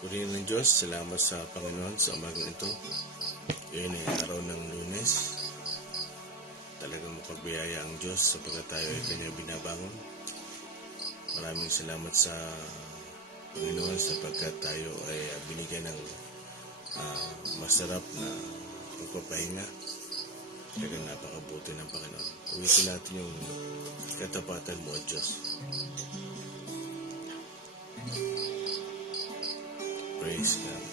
Purihin ng Diyos, salamat sa Panginoon sa umagang ito. Ngayon ay araw ng Lunes. Talagang makagbiyaya ang Diyos sapagkat tayo ay Kanya binabangon. Maraming salamat sa Panginoon sapagkat tayo ay binigyan ng masarap na pagpapahinga. Talagang napakabuti ng Panginoon. Uwisin natin yung katapatan mo, Diyos. Praise God.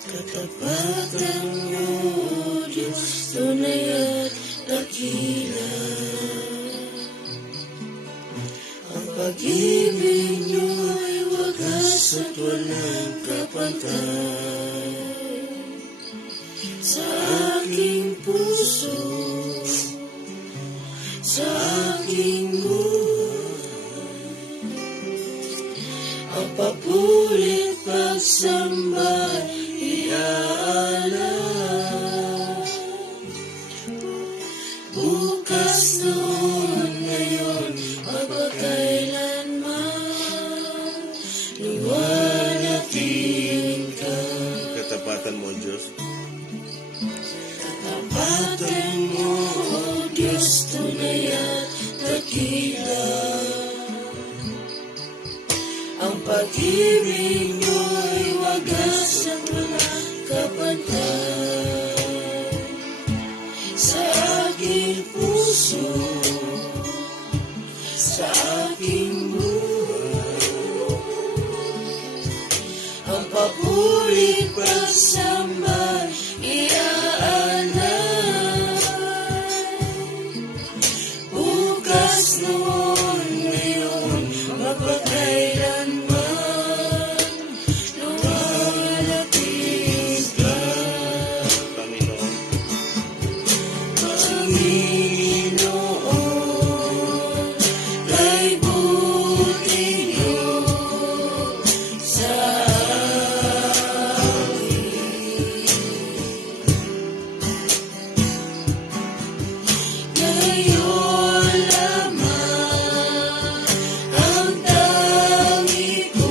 Katapatan mo, Diyos, tunay at dakila. Ang pag-ibig niyo ay wagas at walang kapantay. Sa aking puso, sa aking buhay, ang papulit pagsamba iaalay. Bukas, noon, ngayon, magpakailanman, luwalhatiin ka. Katapatan mo, Diyos. Katapatan mo, O Diyos, tunay at dakila. Ang pag-ibig niyo ay wagas at walang kapantay. Sa aking puso, sa aking buhay, ang papulit pagsamba iaalay. Bukas, noon, ngayon, magpakailanman, luwalhatiin ka. Panginoon. Panginoon, kay buti niyo sa ngayon lamang ang tangi ko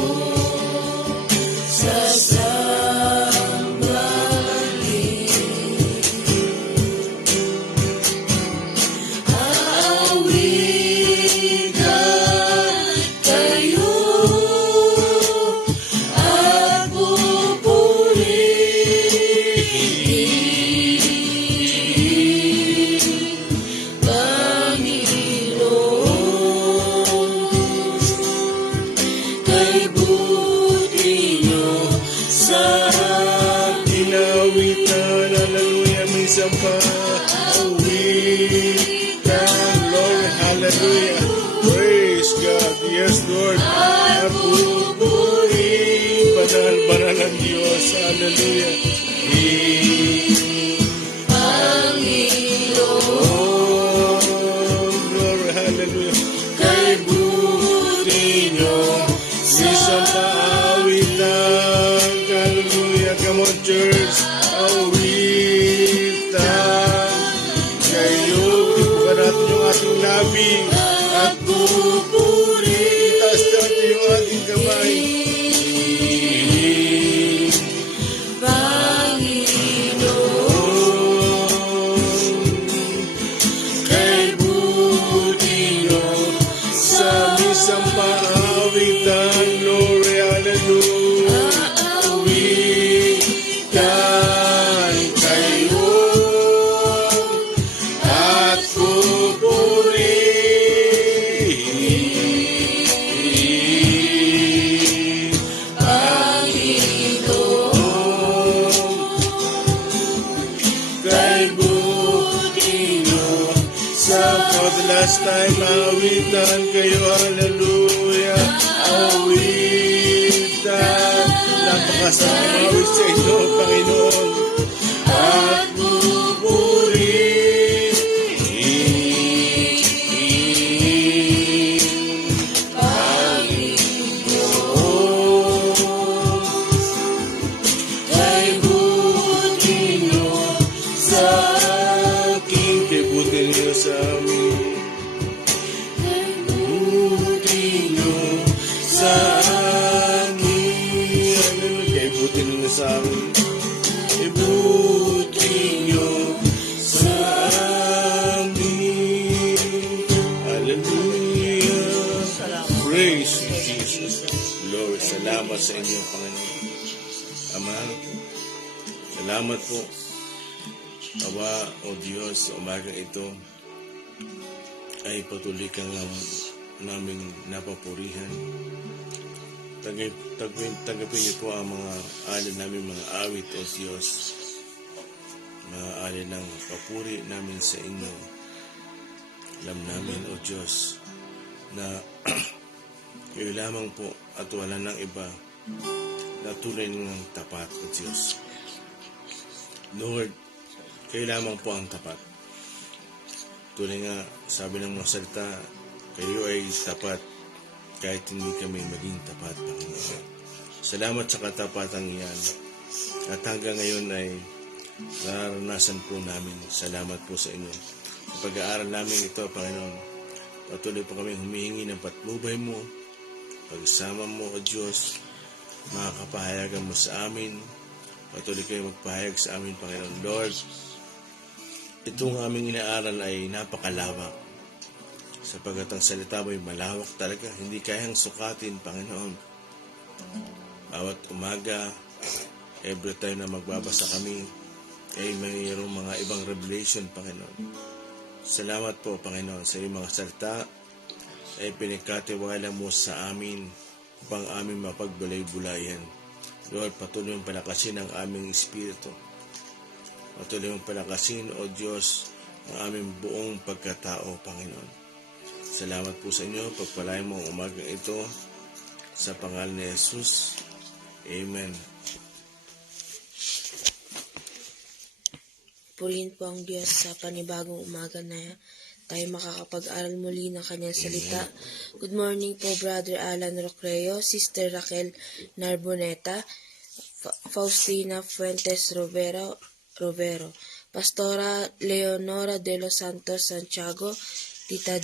sasambahin. Aawitan kayo at pupurihin, Panginoon, kay buti niyo sa Inawitan, hallelujah, minsan pa. Awitan, Lord, hallelujah. Praise God, yes, Lord. At pupuri, banal-banal ang Diyos, hallelujah. Panginoon, Oh, glory, hallelujah. kay buti niyo Minsan pa awitan, hallelujah, come on, church. Awitan kayo, ibuka natin yung ating labi at pupurihin, taas natin yung ating kamay. Panginoon, kay buti niyo Sa misang paawitan, glory, hallelujah. Awitan kayo at pupurihin, Panginoon, kay buti niyo for the last time, awitan kayo, hallelujah. Awitan, napakasarap awit sa inyo, Panginoon. At pupurihin, Panginoon, kay buti niyo sa aking kibutin niyo sa amin. kay buti niyo sa amin. Hallelujah. Ibuti ninyo sa amin. Ibuti niyo sa amin. Hallelujah. Praise you, Jesus. Lord, salamat sa inyo, Panginoon. Ama, salamat po. Awa, O Diyos, sa umagang ito ay patuloy kang naming napapurihan. Tanggapin niyo po ang mga alin namin, mga awit, O Diyos. Mga alin ng papuri namin sa inyo. Alam namin, O Diyos, na kayo lamang po at wala nang iba na tunay ng tapat, O Diyos. Lord, kayo lamang po ang tapat. Tunay nga, sabi ng mga salita, kayo ay tapat kahit hindi kami maging tapat, Panginoon. Salamat sa katapatan iyan. At hanggang ngayon ay nararanasan po namin. Salamat po sa inyo. Sa pag-aaral namin ito, Panginoon, patuloy po kami humihingi ng patnubay mo, pagsama mo, O Diyos, mga kapahayagan mo sa amin. Patuloy kayo magpahayag sa amin, Panginoon. Lord, itong aming inaaral ay napakalawak. Sapagat ang salita mo ay malawak talaga. Hindi kayang sukatin, Panginoon. Bawat umaga, every time na magbabasa kami, ay mayroong mga ibang revelation, Panginoon. Salamat po, Panginoon, sa iyong mga salita ay pinagkatiwala mo sa amin upang aming mapagbulay-bulayan. Lord, patuloy mong palakasin ang aming espiritu. Patuloy mong palakasin, O Diyos, ang aming buong pagkatao, Panginoon. Salamat po sa inyo. Pagpalain mo ang umagang ito sa pangalan ni Jesus. Amen. Purihin po ang Diyos sa panibagong umaga na tayo makakapag-aral muli ng kanyang salita. Good morning po, Brother Alan Rocreo, Sister Raquel Narboneta, Faustina Fuentes Rovero, Pastora Leonora de los Santos Santiago, Tita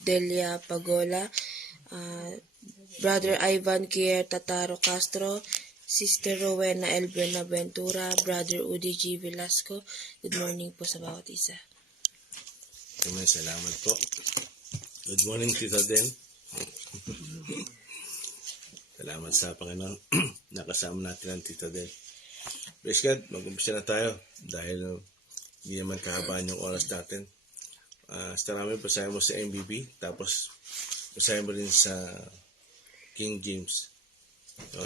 Delia Pagola, Brother Ivan Kier Tataro Castro, Sister Rowena L. Benaventura, Brother Udi G. Velasco. Good morning po sa bawat isa. Amen. Salamat po. Good morning, Tita Den. Salamat sa Panginoon. Nakasama natin ang Tita Den. Praise God. Mag-umpisa na tayo dahil hindi naman kahabaan yung oras natin. Sa namin, pasahin mo sa MBB, tapos pasahin mo rin sa King James.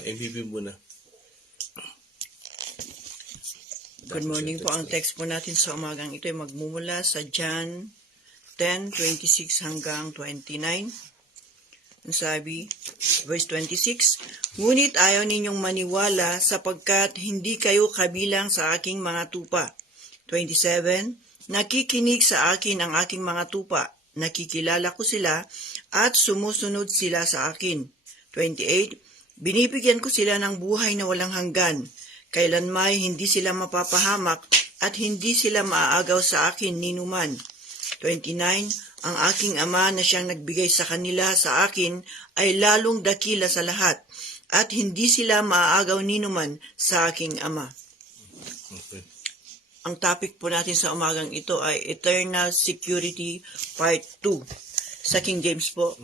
MBB muna. Good morning po. Ang text po natin sa umagang ito ay magmumula sa John 10:26 hanggang 29. Ang sabi, verse 26, "Ngunit ayaw ninyong maniwala sapagkat hindi kayo kabilang sa aking mga tupa." 27, "Nakikinig sa akin ang aking mga tupa. Nakikilala ko sila at sumusunod sila sa akin." 28, "Binibigyan ko sila ng buhay na walang hanggan. Kailanmay hindi sila mapapahamak at hindi sila maaagaw sa akin ninuman." 29, "Ang aking Ama na siyang nagbigay sa kanila sa akin ay lalong dakila sa lahat at hindi sila maaagaw ninuman sa aking Ama." Okay. Ang topic po natin sa umagang ito ay Eternal Security Part 2. Sa King James po,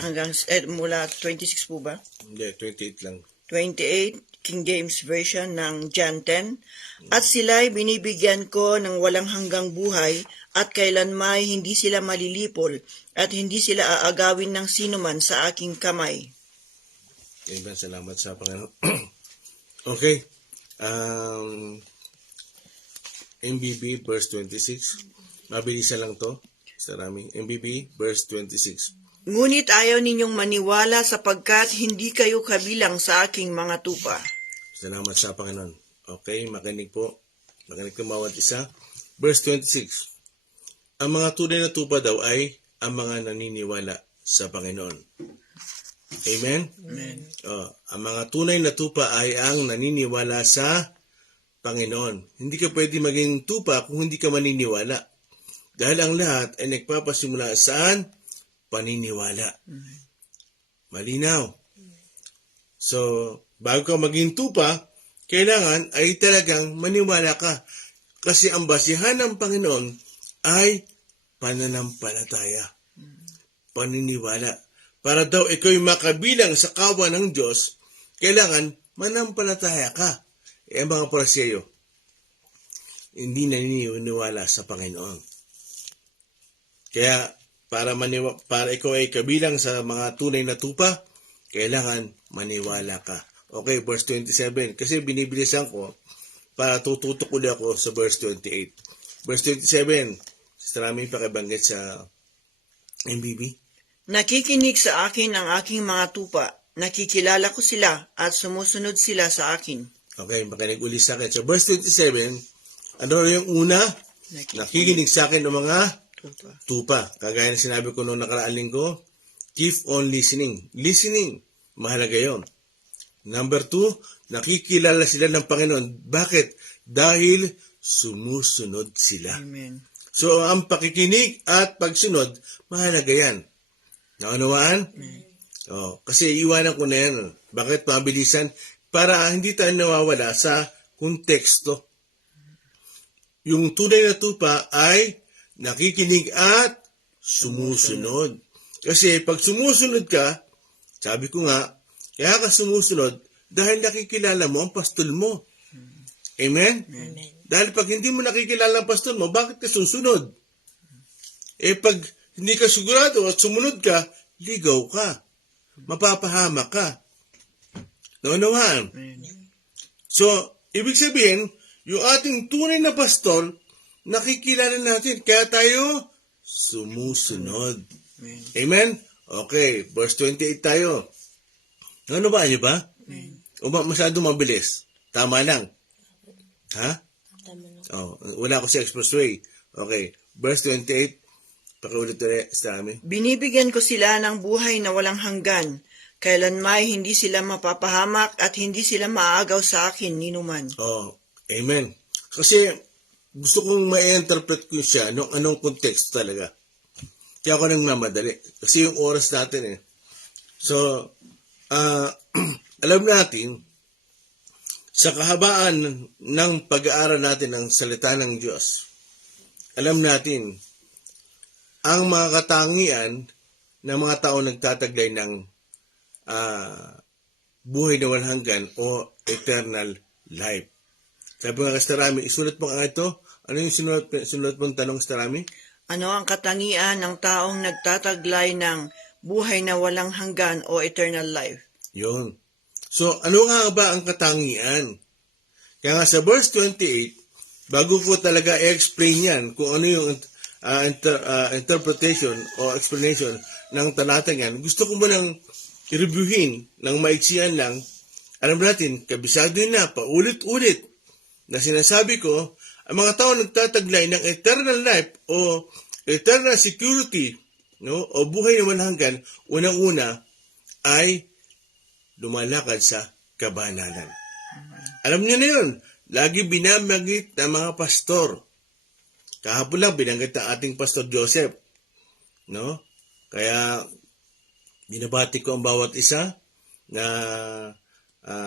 hanggang mula 26 po ba? Hindi, 28 lang. 28, King James Version ng John 10. "At sila'y binibigyan ko ng walang hanggang buhay at kailanmay hindi sila malilipol at hindi sila aagawin ng sinuman sa aking kamay." Amen. Salamat sa Panginoon. Okay. MBB verse 26. Mabilisan lang to. Sarami. MBB verse 26. "Ngunit ayaw ninyong maniwala sapagkat hindi kayo kabilang sa aking mga tupa." Salamat sa Panginoon. Okay, makinig po. Makinig po bawat isa. Verse 26. Ang mga tunay na tupa daw ay ang mga naniniwala sa Panginoon. Amen? Amen. Ang mga tunay na tupa ay ang naniniwala sa Panginoon. Hindi ka pwede maging tupa kung hindi ka maniniwala. Dahil ang lahat ay nagpapasimula saan? Paniniwala. Malinaw. So, bago ka maging tupa, kailangan ay talagang maniwala ka. Kasi ang basihan ng Panginoon ay pananampalataya. Paniniwala. Para daw ikaw'y makabilang sa kawan ng Diyos, kailangan manampalataya ka. Ang mga Pariseo, hindi naniniwala sa Panginoon. Kaya, para ikaw ay kabilang sa mga tunay na tupa, kailangan maniwala ka. Okay, verse 27. Kasi binibilisan ko para tututok ulit ako sa verse 28. Verse 27. Sister Rami, pakibanggit sa MBB. Nakikinig sa akin ang aking mga tupa. Nakikilala ko sila at sumusunod sila sa akin. Okay, makinig ulit sa akin. So verse 27, ano yung una? Nakikinig sa akin ng mga tupa. Kagaya ng sinabi ko noong nakaraang linggo, keep on listening. Listening, mahalaga yon. Number 2, nakikilala sila ng Panginoon. Bakit? Dahil sumusunod sila. Amen. So, ang pakikinig at pagsunod, mahalaga yan. Naunawaan? Kasi iwanan ko na yan. Bakit mabilisan? Para hindi tayo nawawala sa konteksto. Yung tunay na tupa ay nakikinig at sumusunod. Kasi pag sumusunod ka, sabi ko nga, kaya ka sumusunod dahil nakikilala mo ang pastol mo. Amen? Amen. Dahil pag hindi mo nakikilala ang pastol mo, bakit ka susunod? Pag hindi ka sigurado at sumunod ka, ligaw ka. Mapapahama ka. Naunawaan? So, ibig sabihin, yung ating tunay na pastol, nakikilala natin. Kaya tayo sumusunod. Amen? Okay, verse 28 tayo. Ano ba? Ano ba? O ba masyado mabilis? Tama lang. Ha? Tama na. Wala ako sa expressway. Okay, verse 28. Pakiulit ulit sa amin. Binibigyan ko sila ng buhay na walang hanggan. Kailanmay hindi sila mapapahamak at hindi sila maaagaw sa akin ninuman. Amen. Kasi gusto kong ma-interpret ko siya anong context talaga. Kaya ako nang namadali. Kasi yung oras natin So, alam natin, sa kahabaan ng pag-aaral natin ng salita ng Diyos, alam natin, ang mga katangian ng mga tao nagtataglay ng buhay na walang hanggan o eternal life. Sabi nga Sister Rami, isulat mo nga ito. Ano yung sinulat mong tanong, Sister Rami? Ano ang katangian ng taong nagtataglay ng buhay na walang hanggan o eternal life? Yun. So, ano nga ba ang katangian? Kaya nga sa verse 28, bago ko talaga i-explain yan kung ano yung interpretation o explanation ng talatang yan, gusto ko munang i-reviewin ng maiksiyan lang. Alam natin, kabisado yun na, paulit-ulit na sinasabi ko, ang mga tao nagtataglay ng eternal life o eternal security, o buhay na walang hanggan, unang-una ay lumalakad sa kabanalan. Alam niyo na yun, lagi binamagit ng mga pastor. Kahapon lang binanggit ang ating Pastor Joseph. Kaya binabati ko ang bawat isa na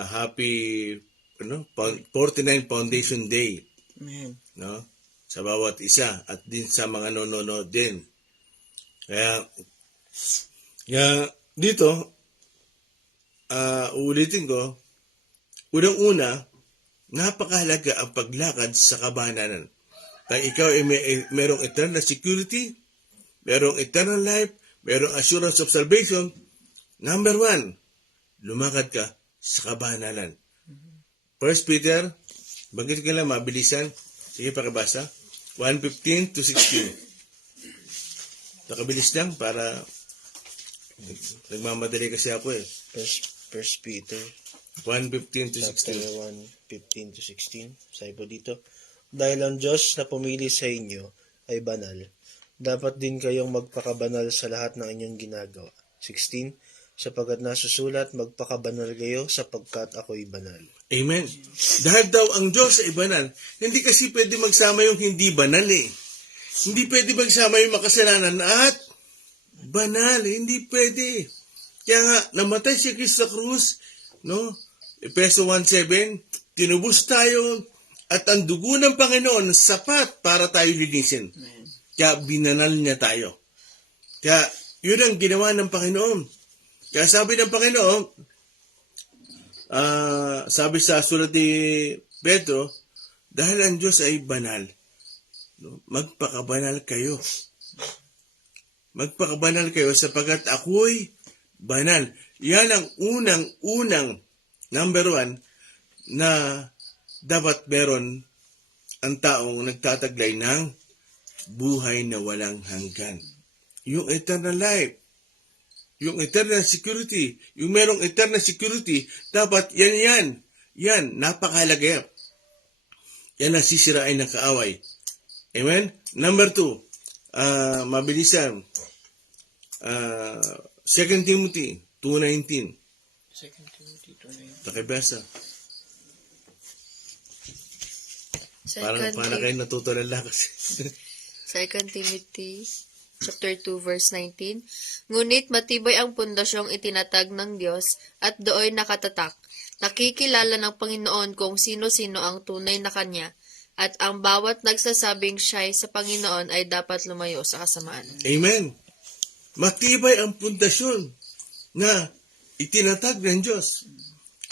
happy 49 Foundation Day. Amen. Sa bawat isa at din sa mga nanonood din. Kaya dito, uulitin ko, unang-una, napakahalaga ang paglakad sa kabanalan. Kaya ikaw ay merong eternal security, merong eternal life, merong assurance of salvation. Number 1, lumakad ka sa kabanalan. 1 Peter, bagit ka lang, mabilisan. Sige, pakibasa. 1:15 to 16. Nakabilis lang para nagmamadali kasi ako First Peter 1:15 to chapter 16. 1:15 to 16. Sabi po dito, dahil ang Diyos na pumili sa inyo ay banal, dapat din kayong magpakabanal sa lahat ng inyong ginagawa. 16, sapagkat nasusulat, magpakabanal kayo sapagkat ako'y banal. Amen. Dahil daw ang Diyos ay banal, hindi kasi pwede magsama yung hindi banal Hindi pwede magsama yung makasalanan at banal. Hindi pwede. Kaya nga, namatay si Cristo sa krus, no? Efeso 1:7, tinubos tayo at ang dugo ng Panginoon sapat para tayo linisin. Kaya binanal niya tayo. Kaya yun ang ginawa ng Panginoon. Kaya sabi ng Panginoon, sabi sa sulat ni Pedro, dahil ang Diyos ay banal, no? Magpakabanal kayo. Magpakabanal kayo sapagat ako'y banal. Yan ang unang number 1 na dapat meron ang taong nagtataglay ng buhay na walang hanggan. Yung eternal life, yung eternal security, yung merong eternal security, dapat yan, napakahalaga. Yan ang sisirain ng kaaway. Amen? Number 2, mabilisan. 2 Timothy 2:19. 2 Timothy 2:19. Pakibasa. Second Para kayo natutulala kasi. 2 Timothy chapter 2 verse 19. Ngunit matibay ang pundasyong itinatag ng Diyos at dooy nakatatak. Nakikilala ng Panginoon kung sino-sino ang tunay na Kanya at ang bawat nagsasabing siya'y sa Panginoon ay dapat lumayo sa kasamaan. Amen. Matibay ang pundasyon na itinatag ng Diyos.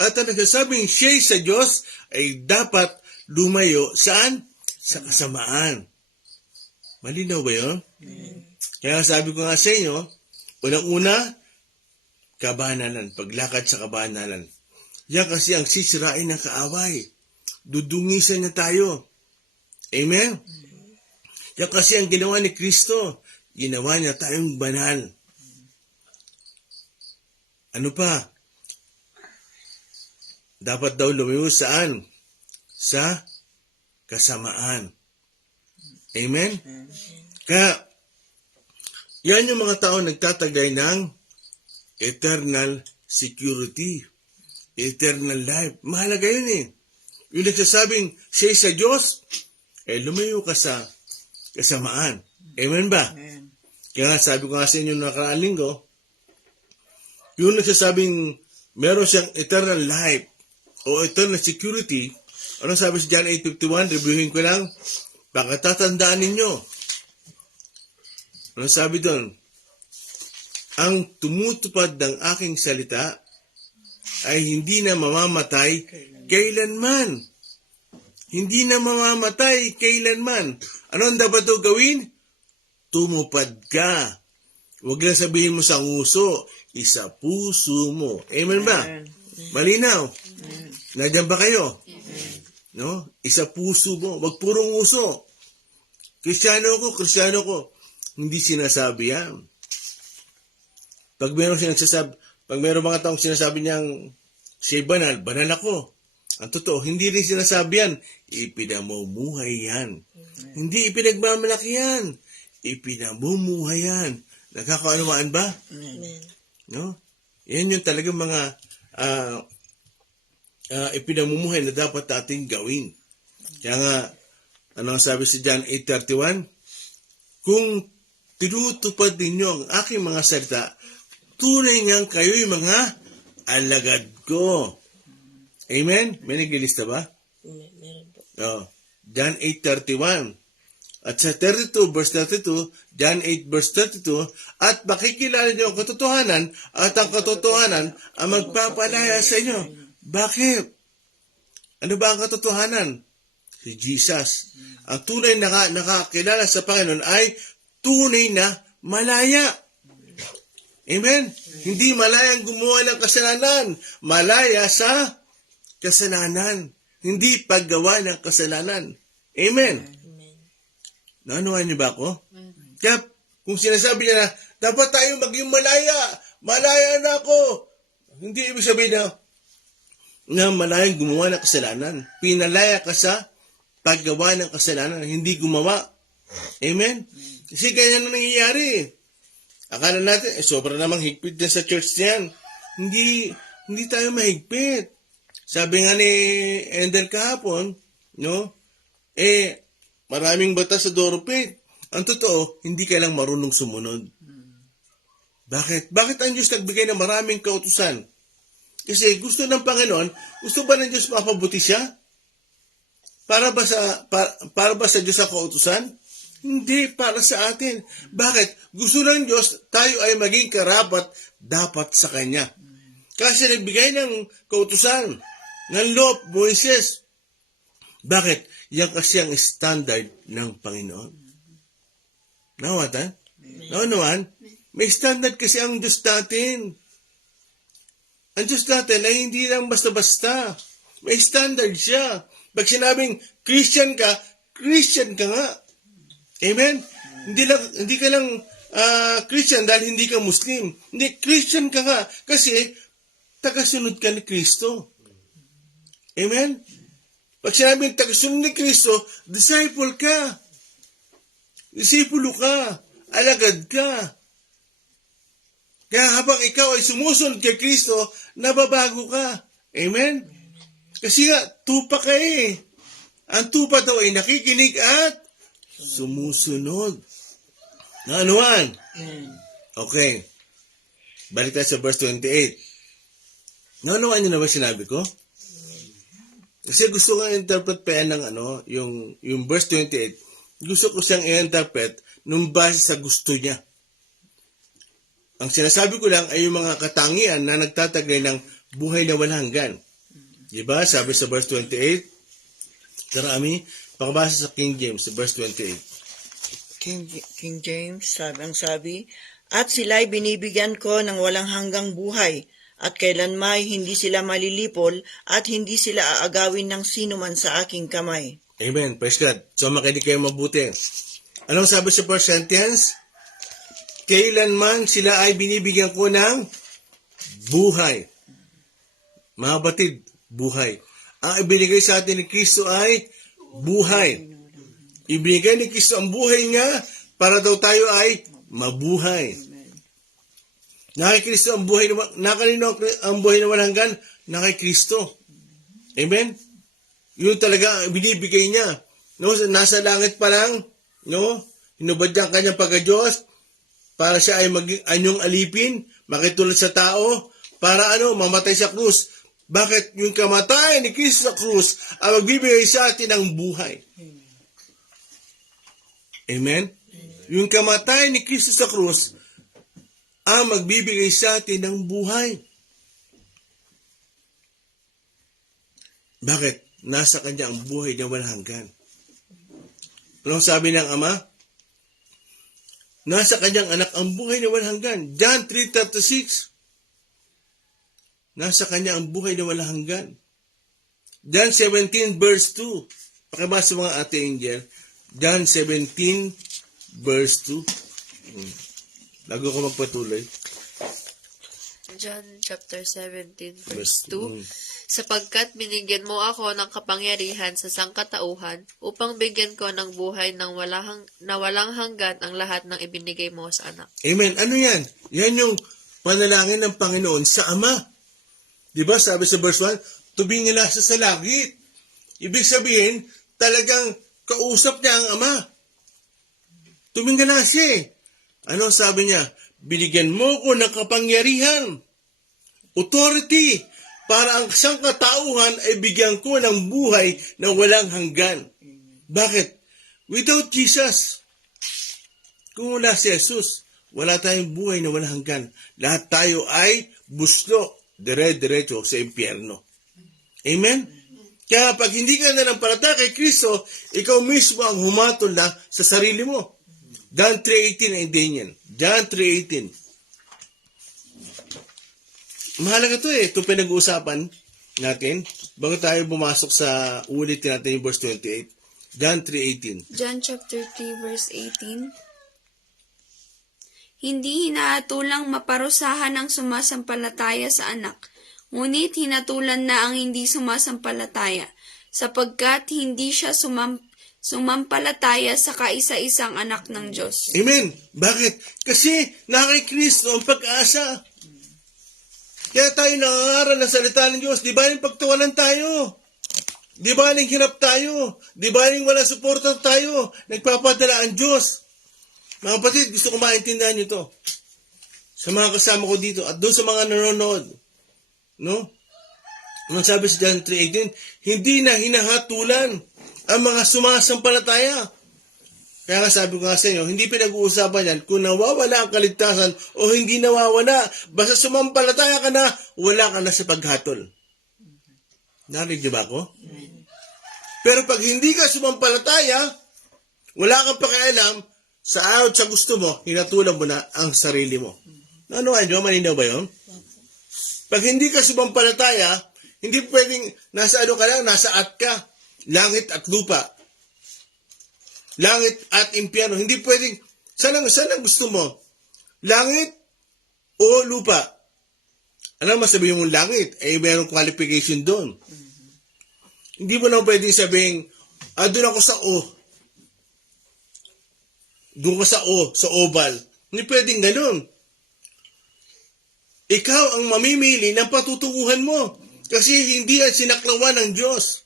At ang nagsasabing siya'y sa Diyos ay dapat lumayo saan? Sa kasamaan. Malinaw ba yun? Kaya sabi ko nga sa inyo, unang-una, kabanalan, paglakad sa kabanalan. Yan kasi ang sisirain ng kaaway. Dudungisan niya tayo. Amen? Yan kasi ang ginawa ni Kristo. Ginawa niya tayong banal. Ano pa? Dapat daw lumayo saan? Sa kasamaan. Amen? Kaya, yan yung mga tao nagtataglay ng eternal security. Eternal life. Mahalaga yun eh. Yung nagsasabing siya sa Diyos, lumayo ka sa kasamaan. Amen ba? Amen. Kaya nga sabi ko nga sa inyo nakaraang linggo, yung nagsasabing meron siyang eternal life o eternal security, ano sabi sa John 8:51, reviewin ko lang, baka tatandaan ninyo. Ano sabi doon? Ang tumutupad ng aking salita ay hindi na mamamatay kailanman. Hindi na mamamatay kailanman. Ano ang dapat ito gawin? Tumupad ka. Huwag lang sabihin mo sa nguso, isa puso mo. Amen ba? Amen. Malinaw? Nandiyan ba kayo? No? Isa puso mo. Huwag purong nguso. Kristyano ko. Hindi sinasabi yan. Pag meron mga taong sinasabi niyang siya'y banal, banal ako. Ang totoo, hindi rin sinasabi yan. Ipinamumuhay yan. Hindi ipinagmamalaki yan. Ipinamumuhay yan. Nakakaunawaan ba? Amen. No? Yan yung talagang mga ipinamumuhay na dapat ating gawin. Kaya nga, ano ang sabi si John 8:31? Kung tinutupad ninyo ang aking mga salita, tunay ngang kayo'y mga alagad ko. Amen? May naglilista ba? Meron po. John 8:31. At sa 32, verse 32, John 8, verse 32, at makikilala niyo ang katotohanan at ang katotohanan ang magpapalaya sa inyo. Bakit? Ano ba ang katotohanan? Si Jesus. Ang tunay na nakakilala sa Panginoon ay tunay na malaya. Amen? Hindi malayang gumawa ng kasalanan. Malaya sa kasalanan. Hindi paggawa ng kasalanan. Amen? Nanuhan niyo ba ako? Kaya kung sinasabi niya na, dapat tayo maging malaya. Malaya na ako. Hindi ibig sabihin na malayang gumawa ng kasalanan. Pinalaya ka sa paggawa ng kasalanan. Hindi gumawa. Amen? Kasi ganyan na nangyayari. Akala natin, sobra namang higpit din sa church niyan. Hindi tayo mahigpit. Sabi nga ni Ender kahapon, no? Maraming batas sa Doropit. Ang totoo, hindi ka lang marunong sumunod. Bakit? Bakit ang Diyos nagbigay ng maraming kautusan? Kasi gusto ng Panginoon, gusto ba ng Diyos mapabuti siya? Para ba sa Diyos ang kautusan? Hindi, para sa atin. Bakit? Gusto ng Diyos, tayo ay maging karapat dapat sa Kanya. Kasi nagbigay ng kautusan, ng law of Moses. Bakit? Yan kasi ang standard ng Panginoon. Nawatan? Naman, may standard kasi ang Diyos natin. Ang Diyos natin ay hindi lang basta-basta. May standard siya. Pag sinabing Christian ka nga. Amen? Hindi ka lang Christian dahil hindi ka Muslim. Hindi, Christian ka nga kasi tagasunod ka ni Kristo. Amen? Pag sinabing tagasunod ni Kristo, disciple ka. Disipulo ka. Alagad ka. Kaya habang ikaw ay sumusunod kay Kristo, nababago ka. Amen? Kasi nga, tupa ka eh. Ang tupa daw ay nakikinig at sumusunod. Naanuan? Okay. Balik tayo sa verse 28. Naanuan niyo na ba sinabi ko? Kasi gusto ko interpret pa yan ng yung verse 28. Gusto ko siyang i-interpret nung base sa gusto niya. Ang sinasabi ko lang ay yung mga katangian na nagtatagay ng buhay na walang hanggan. Diba? Sabi sa verse 28. Karami, pakabasa sa King James, sa verse 28. King James, sabi, at sila'y binibigyan ko ng walang hanggang buhay, at kailanmay hindi sila malilipol, at hindi sila aagawin ng sino man sa aking kamay. Amen. Praise God. So makinig kayo mabuti. Anong sabi sa first sentence? Kailanman sila ay binibigyan ko ng buhay. Mga batid, buhay. Ang ibinigay sa atin ni Kristo ay buhay. Ibinigay ni Kristo ang buhay niya para daw tayo ay mabuhay. Nakay-Kristo ang buhay na nakanino ang buhay na walang hanggan? Nakay Kristo. Amen? Yun talaga binibigay niya. No, nasa langit pa lang, no? Hinubad niya ang kanyang pagka-Diyos para siya ay maging anyong alipin, makitulad sa tao, para mamatay sa krus. Bakit? Yung kamatayan ni Kristo sa krus ang magbibigay sa atin ng buhay. Amen? Yung kamatayan ni Kristo sa krus ang magbibigay sa atin ng buhay. Bakit? Nasa kanya ang buhay na walang hanggan. Anong sabi ng Ama? Nasa kanyang anak ang buhay na walang hanggan. John 3:36. Nasa kanya ang buhay na walang hanggan. John 17 verse 2. Pakibasa mga ate angel. John 17 verse 2. Bago ko magpatuloy. John chapter 17 Verse verse 2. 2. Sapagkat binigyan mo ako ng kapangyarihan sa sangkatauhan upang bigyan ko ng buhay na walang hanggan ang lahat ng ibinigay mo sa anak. Amen. Ano yan? Yan yung panalangin ng Panginoon sa Ama. Diba sabi sa verse 1, tubingala siya sa langit. Ibig sabihin, talagang kausap niya ang Ama. Tumingala siya. Ano sabi niya? Binigyan mo ko ng kapangyarihan, authority, para ang sangkatauhan ay bigyan ko ng buhay na walang hanggan. Bakit? Without Jesus, kung wala si Jesus, wala tayong buhay na walang hanggan. Lahat tayo ay buslo, dire-diretso sa impyerno. Amen? Kaya pag hindi ka na ng palata kay Kristo, ikaw mismo ang humatol na sa sarili mo. John 3:18 ay din yan. John 3:18. Mahalaga to eh. Ito pinag-uusapan natin bago tayo bumasok sa ulitin natin yung verse 28. John 3:18. John chapter 3 verse 18. Hindi hinahatulang maparusahan ang sumasampalataya sa anak, ngunit hinatulan na ang hindi sumasampalataya, sapagkat hindi siya sumampalataya sa kaisa-isang anak ng Diyos. Amen. Bakit? Kasi nakay Kristo ang pag-asa. Kaya tayo nangangaral ng salita ng Diyos. Di ba yung pagtawanan tayo? Di ba yung hirap tayo? Di ba yung wala suporta tayo? Nagpapadala ang Diyos. Mga kapatid, gusto ko maintindihan nyo to. sa mga kasama ko dito at doon sa mga nanonood. No? Ang sabi sa John 3:18, hindi na hinahatulan ang mga sumasampalataya. Kaya nga sabi ko nga sa inyo, hindi pinag-uusapan yan kung nawawala ang kaligtasan o hindi nawawala. Basta sumampalataya ka na, wala ka na sa paghatol. Narinig niyo ba ako? Pero pag hindi ka sumampalataya, wala kang pakialam, sa ayaw at sa gusto mo, hinatulan mo na ang sarili mo. Ano nyo? Malinaw ba yun? Pag hindi ka sumampalataya, hindi pwedeng nasa ano ka lang, nasa at ka. Langit at lupa. Langit at impyerno. Hindi pwedeng, saan ang gusto mo? Langit o lupa? Ano masabi yung langit? Eh, mayroong qualification doon. Hindi mo na pwedeng sabihin, doon ako sa O. Doon ka sa O, sa oval. Hindi pwedeng ganun. Ikaw ang mamimili ng patutunguhan mo. Kasi hindi yan sinaklawan ng Diyos.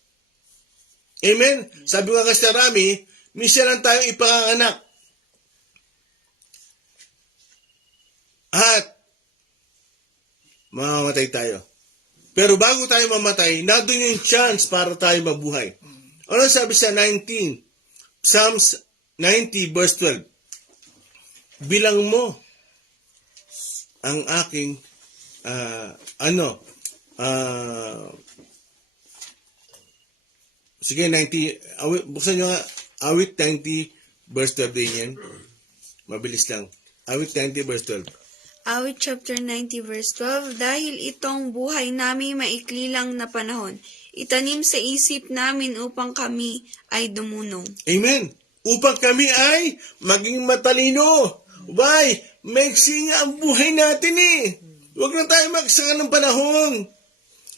Amen? Sabi nga kasi Rami, minsan lang tayong ipanganak. At mamamatay tayo. Pero bago tayo mamatay, nandun yung chance para tayo mabuhay. Ano sabi sa 19? Psalms 90 verse 12. Bilang mo ang aking sige, 90, buksan nyo nga, awit 90 verse 12 din yan. Mabilis lang. Awit 90 verse 12. Awit chapter 90 verse 12, dahil itong buhay namin maikli lang na panahon, itanim sa isip namin upang kami ay dumunong. Amen. Upang kami ay maging matalino. Why? Maiksi nga ang buhay natin eh. Huwag na tayo magsaka ng panahon.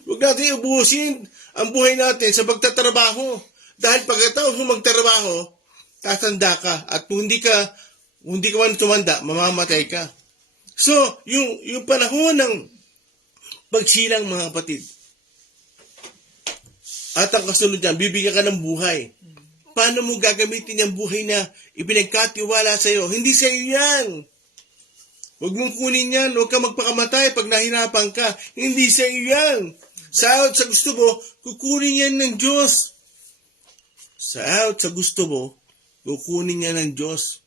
Huwag natin ubusin ang buhay natin sa pagtatrabaho. Dahil pagkatapos mo magtrabaho, tatanda ka. At kung hindi ka man tumanda, mamamatay ka. So, yung panahon ng pagsilang mga kapatid. At ang kasunod yan, bibigyan ka ng buhay. Paano mo gagamitin yung buhay na ipinagkatiwala sa iyo? Hindi sa iyo yan. Huwag mong kunin yan. Huwag ka magpakamatay pag nahirapan ka. Hindi sa iyo yan. Sa gusto mo, kukunin yan ng Diyos. Sa gusto mo, kukunin yan ng Diyos.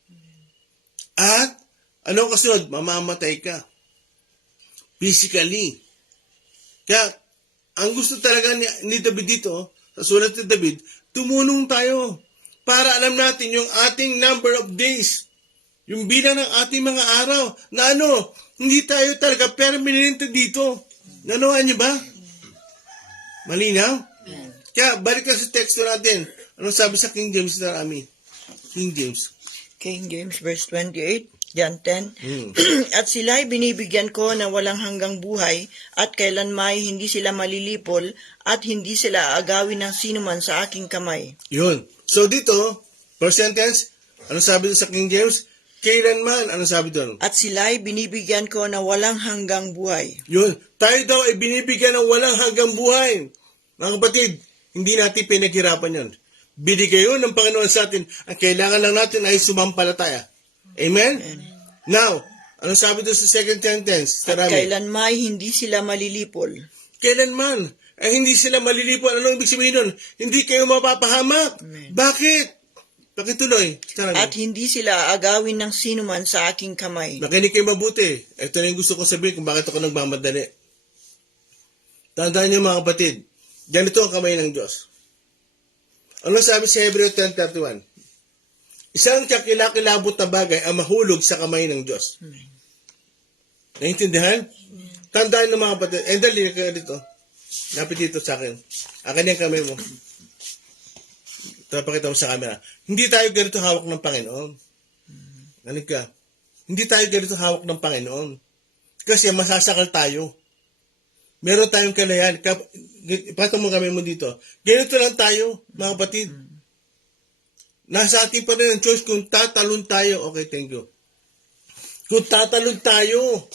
At, ano kasunod? Mamamatay ka. Physically. Kaya, ang gusto talaga ni David dito, sa sulat ni David, tumulong tayo para alam natin yung ating number of days. Yung bilang ng ating mga araw na hindi tayo talaga permanente dito. Nanuhan niyo ba? Malinaw? Kaya balik ka sa teksto natin. Ano sabi sa King James na Rami? King James. King James verse 28, John 10. At sila'y binibigyan ko ng walang hanggang buhay at kailanmay hindi sila malilipol at hindi sila aagawin ng sinuman sa aking kamay. Yun. So dito, first sentence, ano sabi doon sa King James? Kailanman, ano sabi doon? At sila'y binibigyan ko ng walang hanggang buhay. Yun. Tayo daw ay binibigyan ng walang hanggang buhay. Mga kapatid, hindi natin pinaghirapan yun. Binigay yun ng Panginoon sa atin. Ang kailangan lang natin ay sumampalataya. Amen? Now, ano sabi doon sa second sentence? At kailanmay hindi sila malilipol. Kailanman. Hindi sila malilipol. Anong ibig sabihin nun? Hindi kayo mapapahamak. Amen. Bakit? Pakituloy. At hindi sila aagawin ng sinuman sa aking kamay. Nakinig kayo mabuti. Ito na yung gusto ko sabihin kung bakit ako nagmamadali. Tandaan niyo mga kapatid, ganito ang kamay ng Diyos. Ano sabi sa Hebreo 10:31? Isang kakilakilabot na bagay ang mahulog sa kamay ng Diyos. Naintindihan? Tandaan ng mga kapatid. Dali ka dito. Lapit dito sa akin. Akin yung kamay mo. Tapakita mo sa camera. Hindi tayo ganito hawak ng Panginoon. Nanig ka. Hindi tayo ganito hawak ng Panginoon. Kasi masasakal tayo. Meron tayong kalayan. Ipatong mo kami mo dito. Ganito lang tayo, mga kapatid. Nasa atin pa rin ang choice kung tatalon tayo. Okay, thank you. Kung tatalon tayo.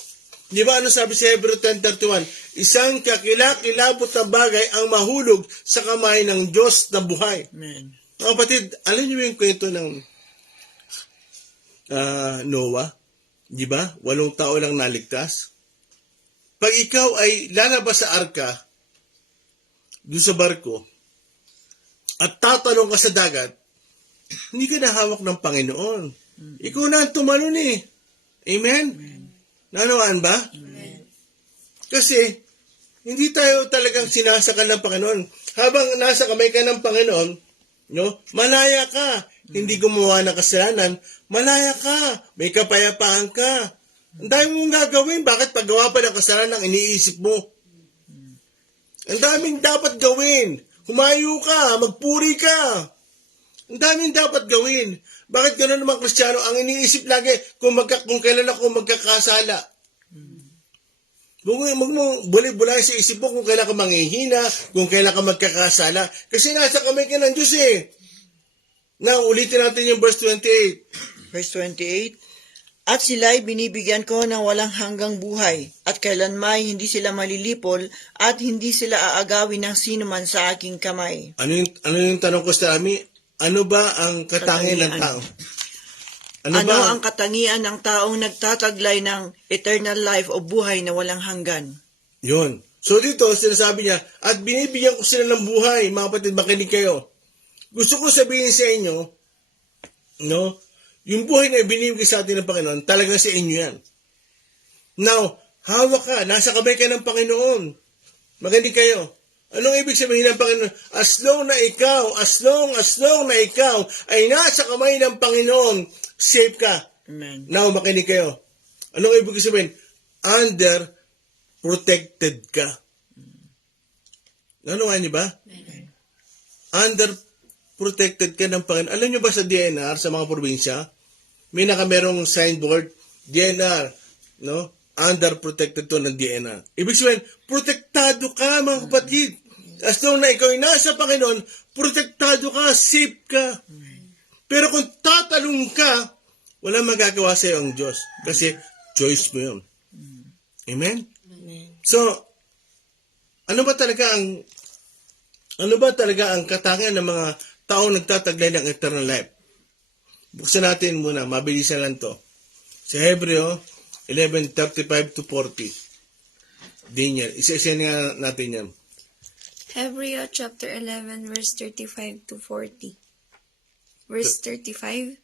Di ba ano sabi sa Hebreo 10:31? Isang kakilakilabot na bagay ang mahulog sa kamay ng Diyos na buhay. Amen. Mga kapatid, alam niyo yung kwento ng Noah? Di ba? 8 tao lang naligtas. Pag ikaw ay lalabas sa arka, doon sa barko, at tatalong ka sa dagat, hindi ka na hawak ng Panginoon. Ikaw na ang tumalon eh. Amen? Nanawaan ba? Kasi, hindi tayo talagang sinasakal ng Panginoon. Habang nasa kamay ka ng Panginoon, no, malaya ka. Hindi gumawa ng kasalanan, malaya ka. May kapayapaan ka. Ang dami mong gagawin. Bakit paggawa pa ng kasalanan ang iniisip mo? Ang daming dapat gawin. Humayo ka, magpuri ka. Ang daming dapat gawin. Bakit gano'n naman Kristiyano? Ang iniisip lagi kung kailan ako magkakasala. Huwag mo bulay-bulay sa isip mo kung kailan ka manghihina, kung kailan ka magkakasala. Kasi nasa kamay ka ng Diyos eh. Now, ulitin natin yung verse 28. Verse 28, At sila'y binibigyan ko ng walang hanggang buhay, at kailanmay hindi sila malilipol, at hindi sila aagawin ng sino man sa aking kamay. Ano yung tanong ko sa amin? Ano ba ang katangian ng tao? Ano ang katangian ng taong nagtataglay ng eternal life o buhay na walang hanggan? Yun. So dito, sinasabi niya, at binibigyan ko sila ng buhay, mga kapatid, makinig kayo. Gusto ko sabihin sa inyo, no, yung buhay na binibigay sa atin ng Panginoon, talaga sa inyo yan. Now, hawak ka, nasa kamay ka ng Panginoon. Makinig kayo. Anong ibig sabihin ng Panginoon? As long na ikaw ay nasa kamay ng Panginoon, safe ka. Amen. Now, makinig kayo. Anong ibig sabihin? Under protected ka. Ano nga niyo ba? Under protected ka ng Panginoon. Alam niyo ba sa DNR, sa mga probinsya, may nakamerong signboard, DNR, no? Under protected to ng DNR. Ibig sabihin, protektado ka, mga kapatid. As long na ikaw ay nasa Panginoon, protektado ka, safe ka. Pero kung tatalong ka, wala magagawa sa iyo ang Diyos. Kasi choice mo yun. Amen? So, ano ba talaga ang katangian ng mga taong nagtataglay ng eternal life? Buksan natin muna, mabilisan lang to. Sa Hebreo 11:35 to 40. Din yan. Isa-isa nga natin yan. Hebreo chapter 11 verse 35 to 40. Verse 35.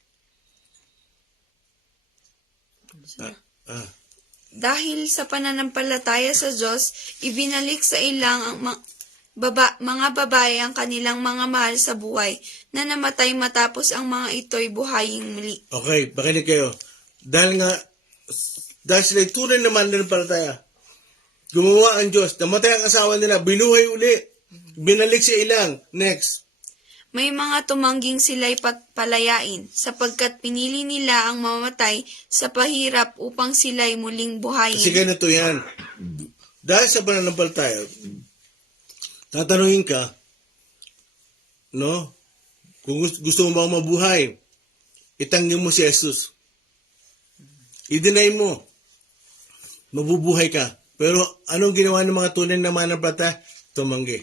Dahil sa pananampalataya sa Diyos, ibinalik sa ilang ang mga babae ang kanilang mga mahal sa buhay na namatay matapos ang mga ito'y buhayin muli. Okay, pakinig kayo. Dahil sila'y tunay na mananampalataya, gumawa ang Diyos, namatay ang asawa nila, binuhay uli, binalik sa ilang. Next. May mga tumangging sila'y palayain, sapagkat pinili nila ang mamatay sa pahirap upang sila'y muling buhayin. Kasi ganito yan. Dahil sa pananampalataya, tatanungin ka, no? Kung gusto mo ba mabuhay, itanggi mo si Jesus. I-deny mo. Mabubuhay ka. Pero anong ginawa ng mga tunay na mananampalataya? Tumanggi.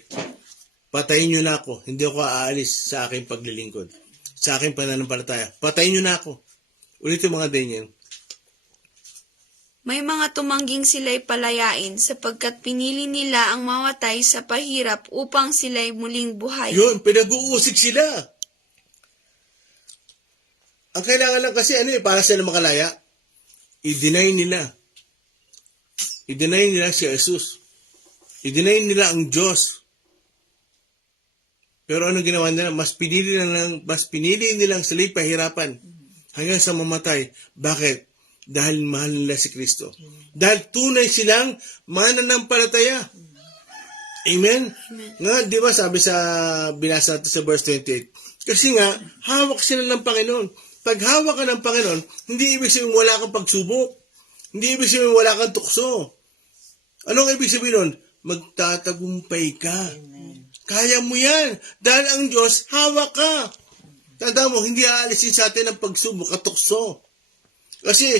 Patayin nyo na ako. Hindi ako aalis sa aking paglilingkod. Sa aking pananampalataya. Patayin nyo na ako. Ulit yung mga ganyan. May mga tumangging sila'y palayain, sapagkat pinili nila ang mamatay sa pahirap upang sila'y muling buhayin. Yun, pinag-uusig sila. Ang kailangan lang kasi para sila makalaya, i-deny nila. I-deny nila si Jesus. I-deny nila ang Diyos. Pero ano ginawa nila? Mas pinili nilang sila'y pahirapan hanggang sa mamatay. Bakit? Dahil mahal nila si Kristo. Dahil tunay silang mananampalataya. Amen? Nga, di ba sabi sa binasa natin sa verse 28? Kasi nga, hawak sila ng Panginoon. Pag hawak ka ng Panginoon, hindi ibig sabihin wala kang pagsubok. Hindi ibig sabihin wala kang tukso. Anong ibig sabihin nun? Magtatagumpay ka. Kaya mo yan. Dahil ang Diyos, hawak ka. Tanda mo, hindi aalisin sa atin ang pagsubok at tukso. Kasi,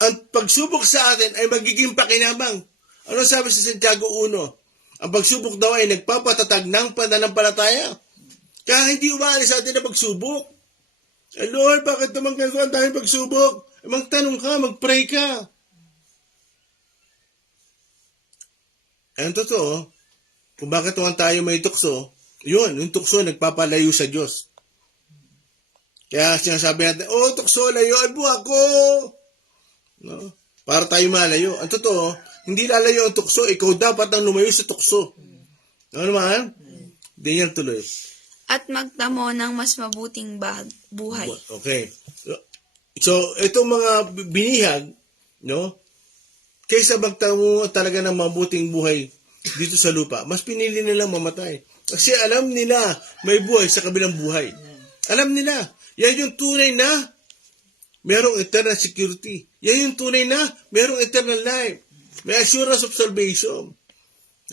ang pagsubok sa atin ay magiging pakinabang. Ano sabi sa Santiago 1? Ang pagsubok daw ay nagpapatatag ng pananampalataya. Kaya hindi umaalis sa atin ang pagsubok. Lord, bakit naman ganito ang daming pagsubok? Magtanong ka, mag-pray ka. Ang totoo, kung bakit naman tayo may tukso, yun, yung tukso nagpapalayo sa Diyos. Kaya sinasabi natin, tukso, layuan mo ako. No? Para tayo malayo. Ang totoo, hindi lalayo ang tukso, ikaw dapat ang lumayo sa tukso. Ano naman? Hindi yan tuloy. At magtamo ng mas mabuting buhay. Okay. So, itong mga binihag, no? Kaysa magtamo talaga ng mabuting buhay dito sa lupa, mas pinili nilang mamatay. Kasi alam nila may buhay sa kabilang buhay. Alam nila. Yan yung tunay na merong eternal security. Yan yung tunay na merong eternal life. May assurance of salvation.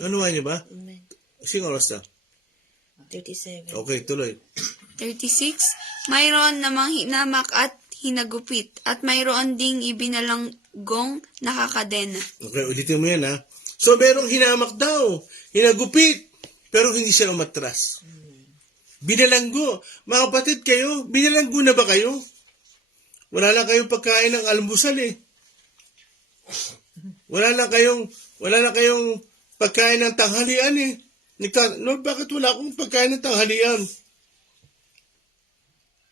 Ano niyo ba? Amen. Sing oras na? 37. Okay, tuloy. 36. Mayroon namang hinamak at hinagupit, at mayroon ding ibinalanggong nakakadena. Okay, ulitin mo yan ha. So, merong hinamak daw, hinagupit, pero hindi sila umatras. Binalanggo. Mga kapatid kayo, binalanggo na ba kayo? Wala lang kayong pagkain ng almusal eh. Wala lang kayong pagkain ng tanghalian eh. Lord, bakit wala akong pagkain ng tanghalian?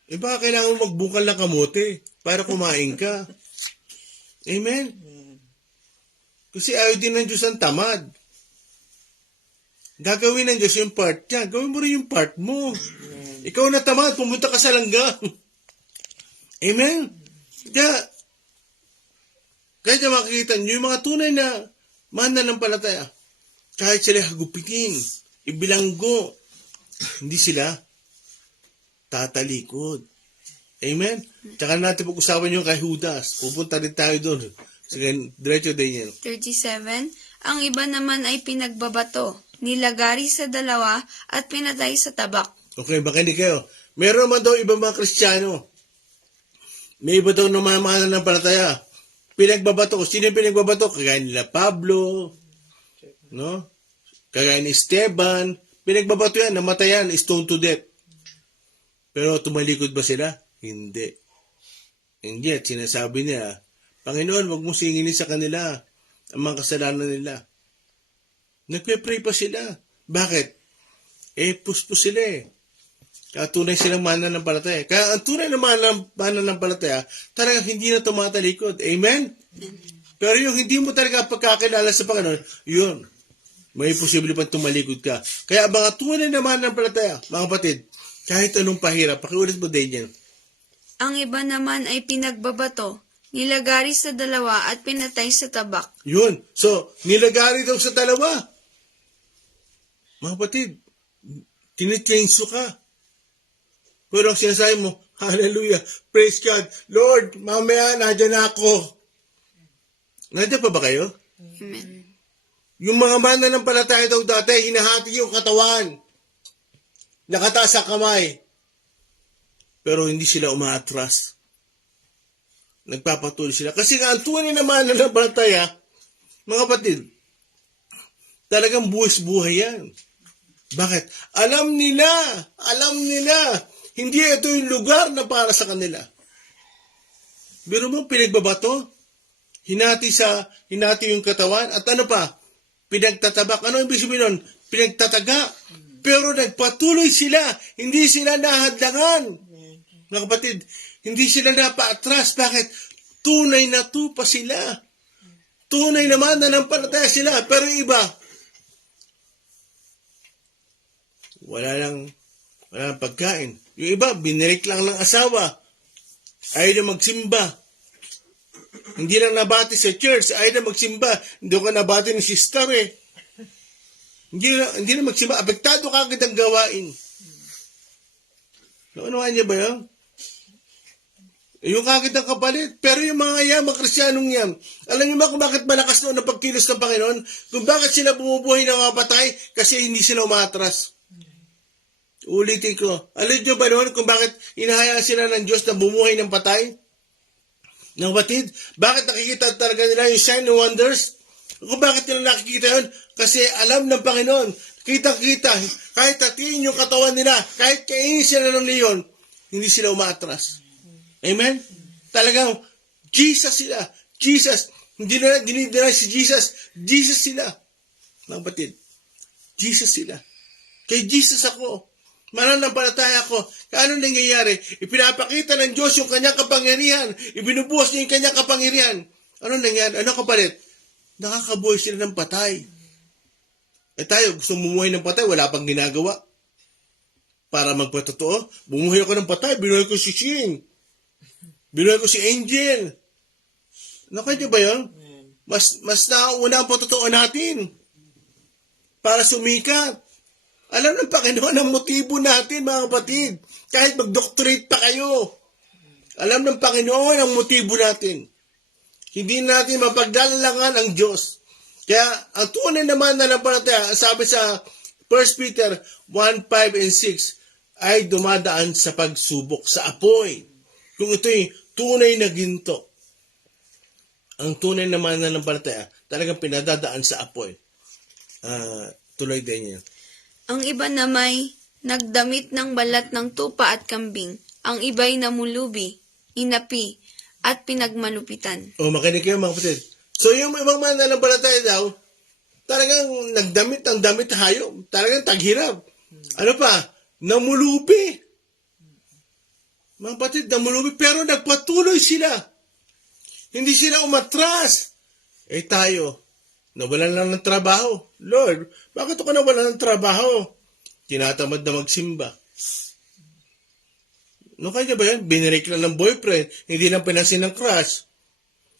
Baka kailangan mo magbukal ng kamote para kumain ka. Amen? Kasi ayaw din ng Diyos ang tamad. Gagawin ng Diyos yung part niya. Gawin mo rin yung part mo. Ikaw na tamad, pumunta ka sa langga. Amen? Kaya makikita niyo yung mga tunay na mananampalataya. Kahit sila hagupitin, ibilanggo, hindi sila tatalikod. Amen? Tsaka natin pag-usapan yung kay Judas. Pupunta rin tayo doon. Sige, diretso din yan. 37. Ang iba naman ay pinagbabato, nilagari sa dalawa, at pinatay sa tabak. Okay, baka hindi kayo. Meron man daw ibang mga Kristiyano. May iba daw naman mga nanampalataya. Pinagbabato. Sino yung pinagbabato? Kagaya nila Pablo, no? Kagaya ni Esteban. Pinagbabato yan, namatayan, stone to death. Pero tumalikod ba sila? Hindi. And yet, sinasabi niya, Panginoon, wag mo singilin sa kanila ang mga kasalanan nila. Nagpe-pray pa sila. Bakit? Puspos sila eh. Kaya tunay silang mananampalataya. Kaya ang tunay na mananampalataya, talagang hindi na tumatalikod. Amen? Pero yung hindi mo talaga pagkakilala sa Panginoon, yun, may posible pang tumalikod ka. Kaya mga tunay na mananampalataya, mga kapatid, kahit anong pahirap, pakiulit mo din yan. Ang iba naman ay pinagbabato, nilagari sa dalawa, at pinatay sa tabak. Yun. So, nilagari daw sa dalawa. Mga kapatid, tinitrenso ka. Pero ang sinasabi mo, hallelujah, praise God, Lord, mamaya nadyan ako. Nadyan pa ba kayo? Amen. Yung mga mananampalataya daw dati, hinahati yung katawan. Nakataas sa kamay. Pero hindi sila umaatras. Nagpapatuloy sila. Kasi nga, ang tunay na mananampalataya, mga kapatid, talagang buwis-buhay yan. Bakit? Alam nila, hindi ito yung lugar na para sa kanila. Pero mo, pinagbabato, hinati yung katawan, at ano pa? Pinagtatabak. Ano ibig sabihin nun? Pinagtataga. Pero nagpatuloy sila. Hindi sila nahadlangan. Mga kapatid, hindi sila napaatras. Bakit? Tunay na tupa sila. Tunay naman na nampalataya sila. Pero iba, wala lang pagkain. Yung iba, binirik lang ng asawa. Ayaw na magsimba. Hindi lang nabati sa church. Ayaw na magsimba. Hindi ko nabati ng sister eh. Hindi na magsimba. Apektado ka agad ang gawain. Ano niya ba yun? Yung kagad ang kapalit. Pero yung mga Kristiyanong yan, alam niyo ba kung bakit malakas noon ang pagkilos ng Panginoon? Kung bakit sila bumubuhay ng mga patay? Kasi hindi sila umatras. Ulitin ko. Alam niyo ba noon kung bakit inahayaan sila ng Diyos na bumuhay ng patay? Ng batid? Bakit nakikita talaga nila yung sign and wonders? Kung bakit nila nakikita yun? Kasi alam ng Panginoon, kita-kita, kahit tatiin yung katawan nila, kahit kainin sila ng leon, hindi sila umaatras. Amen? Talagang Jesus sila. Jesus. Hindi na dinideny si Jesus. Jesus sila. Mga kapatid, Jesus sila. Kay Jesus ako. Mananampalataya ako. Ano nangyayari? Ipinapakita ng Diyos yung kanyang kapangyarihan. Ibinubuhos niya yung kanyang kapangyarihan. Ano nangyayari? Ano kapalit? Nakakabuhay sila ng patay. Tayo, gusto bumuhay ng patay, wala pang ginagawa. Para magpatotoo, bumuhay ako ng patay, binuhay ko si Shing. Binuhay ko si Angel. Nakaya ba yun? Mas nauna ang patotoo natin. Para sumikat. Alam ng Panginoon ang motibo natin, mga kapatid. Kahit mag-doctorate pa kayo. Alam ng Panginoon ang motibo natin. Hindi natin mapagdalalangan ang Diyos. Kaya, ang tunay naman na nanampalataya, sabi sa 1 Peter 1:5 and 6, ay dumadaan sa pagsubok, sa apoy. Kung ito'y tunay na ginto. Ang tunay naman na nanampalataya, talagang pinadadaan sa apoy. Tuloy din yun. Ang iba na may nagdamit ng balat ng tupa at kambing. Ang iba'y namulubi, inapi, at pinagmalupitan. Makinig kayo mga kapatid. So yung ibang mananampalataya daw, talagang nagdamit ang damit hayop. Talagang taghirap. Ano pa? Namulubi. Mga kapatid, namulubi. Pero nagpatuloy sila. Hindi sila umatras. Tayo, nawalan lang ng trabaho. Lord, bakit ako nawalan ng trabaho? Tinatamad na magsimba. No, kaya ba yan? Binirik lang ng boyfriend. Hindi lang pinansin ng crush.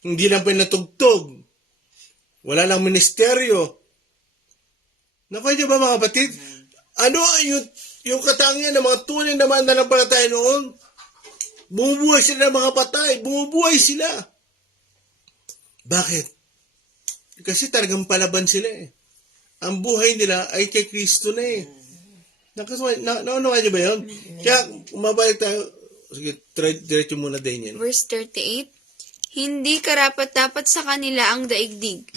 Hindi lang pinatugtog. Wala lang ministeryo. No, kaya ba mga kapatid? Ano yung katangian ng mga tunay na mananampalataya noon? Bumubuhay sila ng mga patay. Bumubuhay sila. Bakit? Kasi talagang palaban sila eh. Ang buhay nila ay kay Kristo na eh. Naunawa niyo ba yun? Kaya, umabalik tayo. Sige, diretso muna din yan. Verse 38, hindi karapat-dapat sa kanila ang daigdig.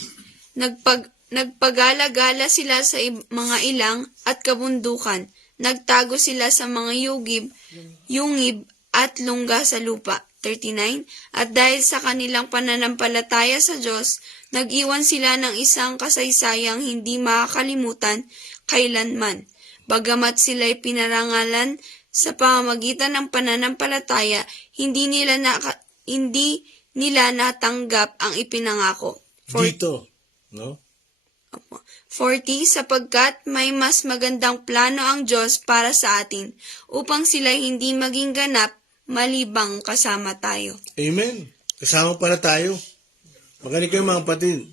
Nagpagala-gala sila sa mga ilang at kabundukan. Nagtago sila sa mga yungib at lungga sa lupa. 39, at dahil sa kanilang pananampalataya sa Diyos, nag-iwan sila ng isang kasaysayang hindi makakalimutan kailanman. Bagamat sila'y pinarangalan sa pamamagitan ng pananampalataya, hindi nila natanggap ang ipinangako. Dito, no? 40, sapagkat may mas magandang plano ang Diyos para sa atin, upang sila'y hindi maging ganap, malibang kasama tayo. Amen. Kasama pala tayo. Magaling kayo mga kapatid.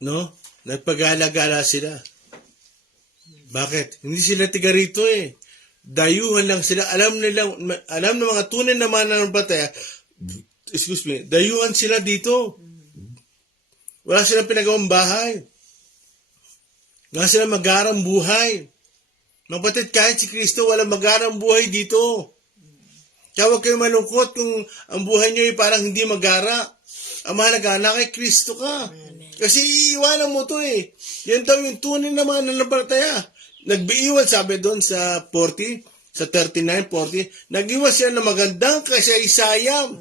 No? Nagpagala-gala sila. Bakit? Hindi sila tiga rito eh. Dayuhan lang sila. Alam ng mga tunay na mananampalataya, dayuhan sila dito. Wala silang pinagawang bahay. Wala silang magarang buhay. Mga kapatid, kahit si Kristo, walang magarang buhay dito. Kaya huwag kayo malungkot kung ang buhay nyo ay parang hindi magara. Ang mahalaga, kay Kristo ka. Kasi iiwanan mo to eh. Yan daw yung tunay na mga nanampalataya. Nagbiiwan, sabi doon sa 40, sa 39, 40, nag-iwan sila ng magandang kasaysayan.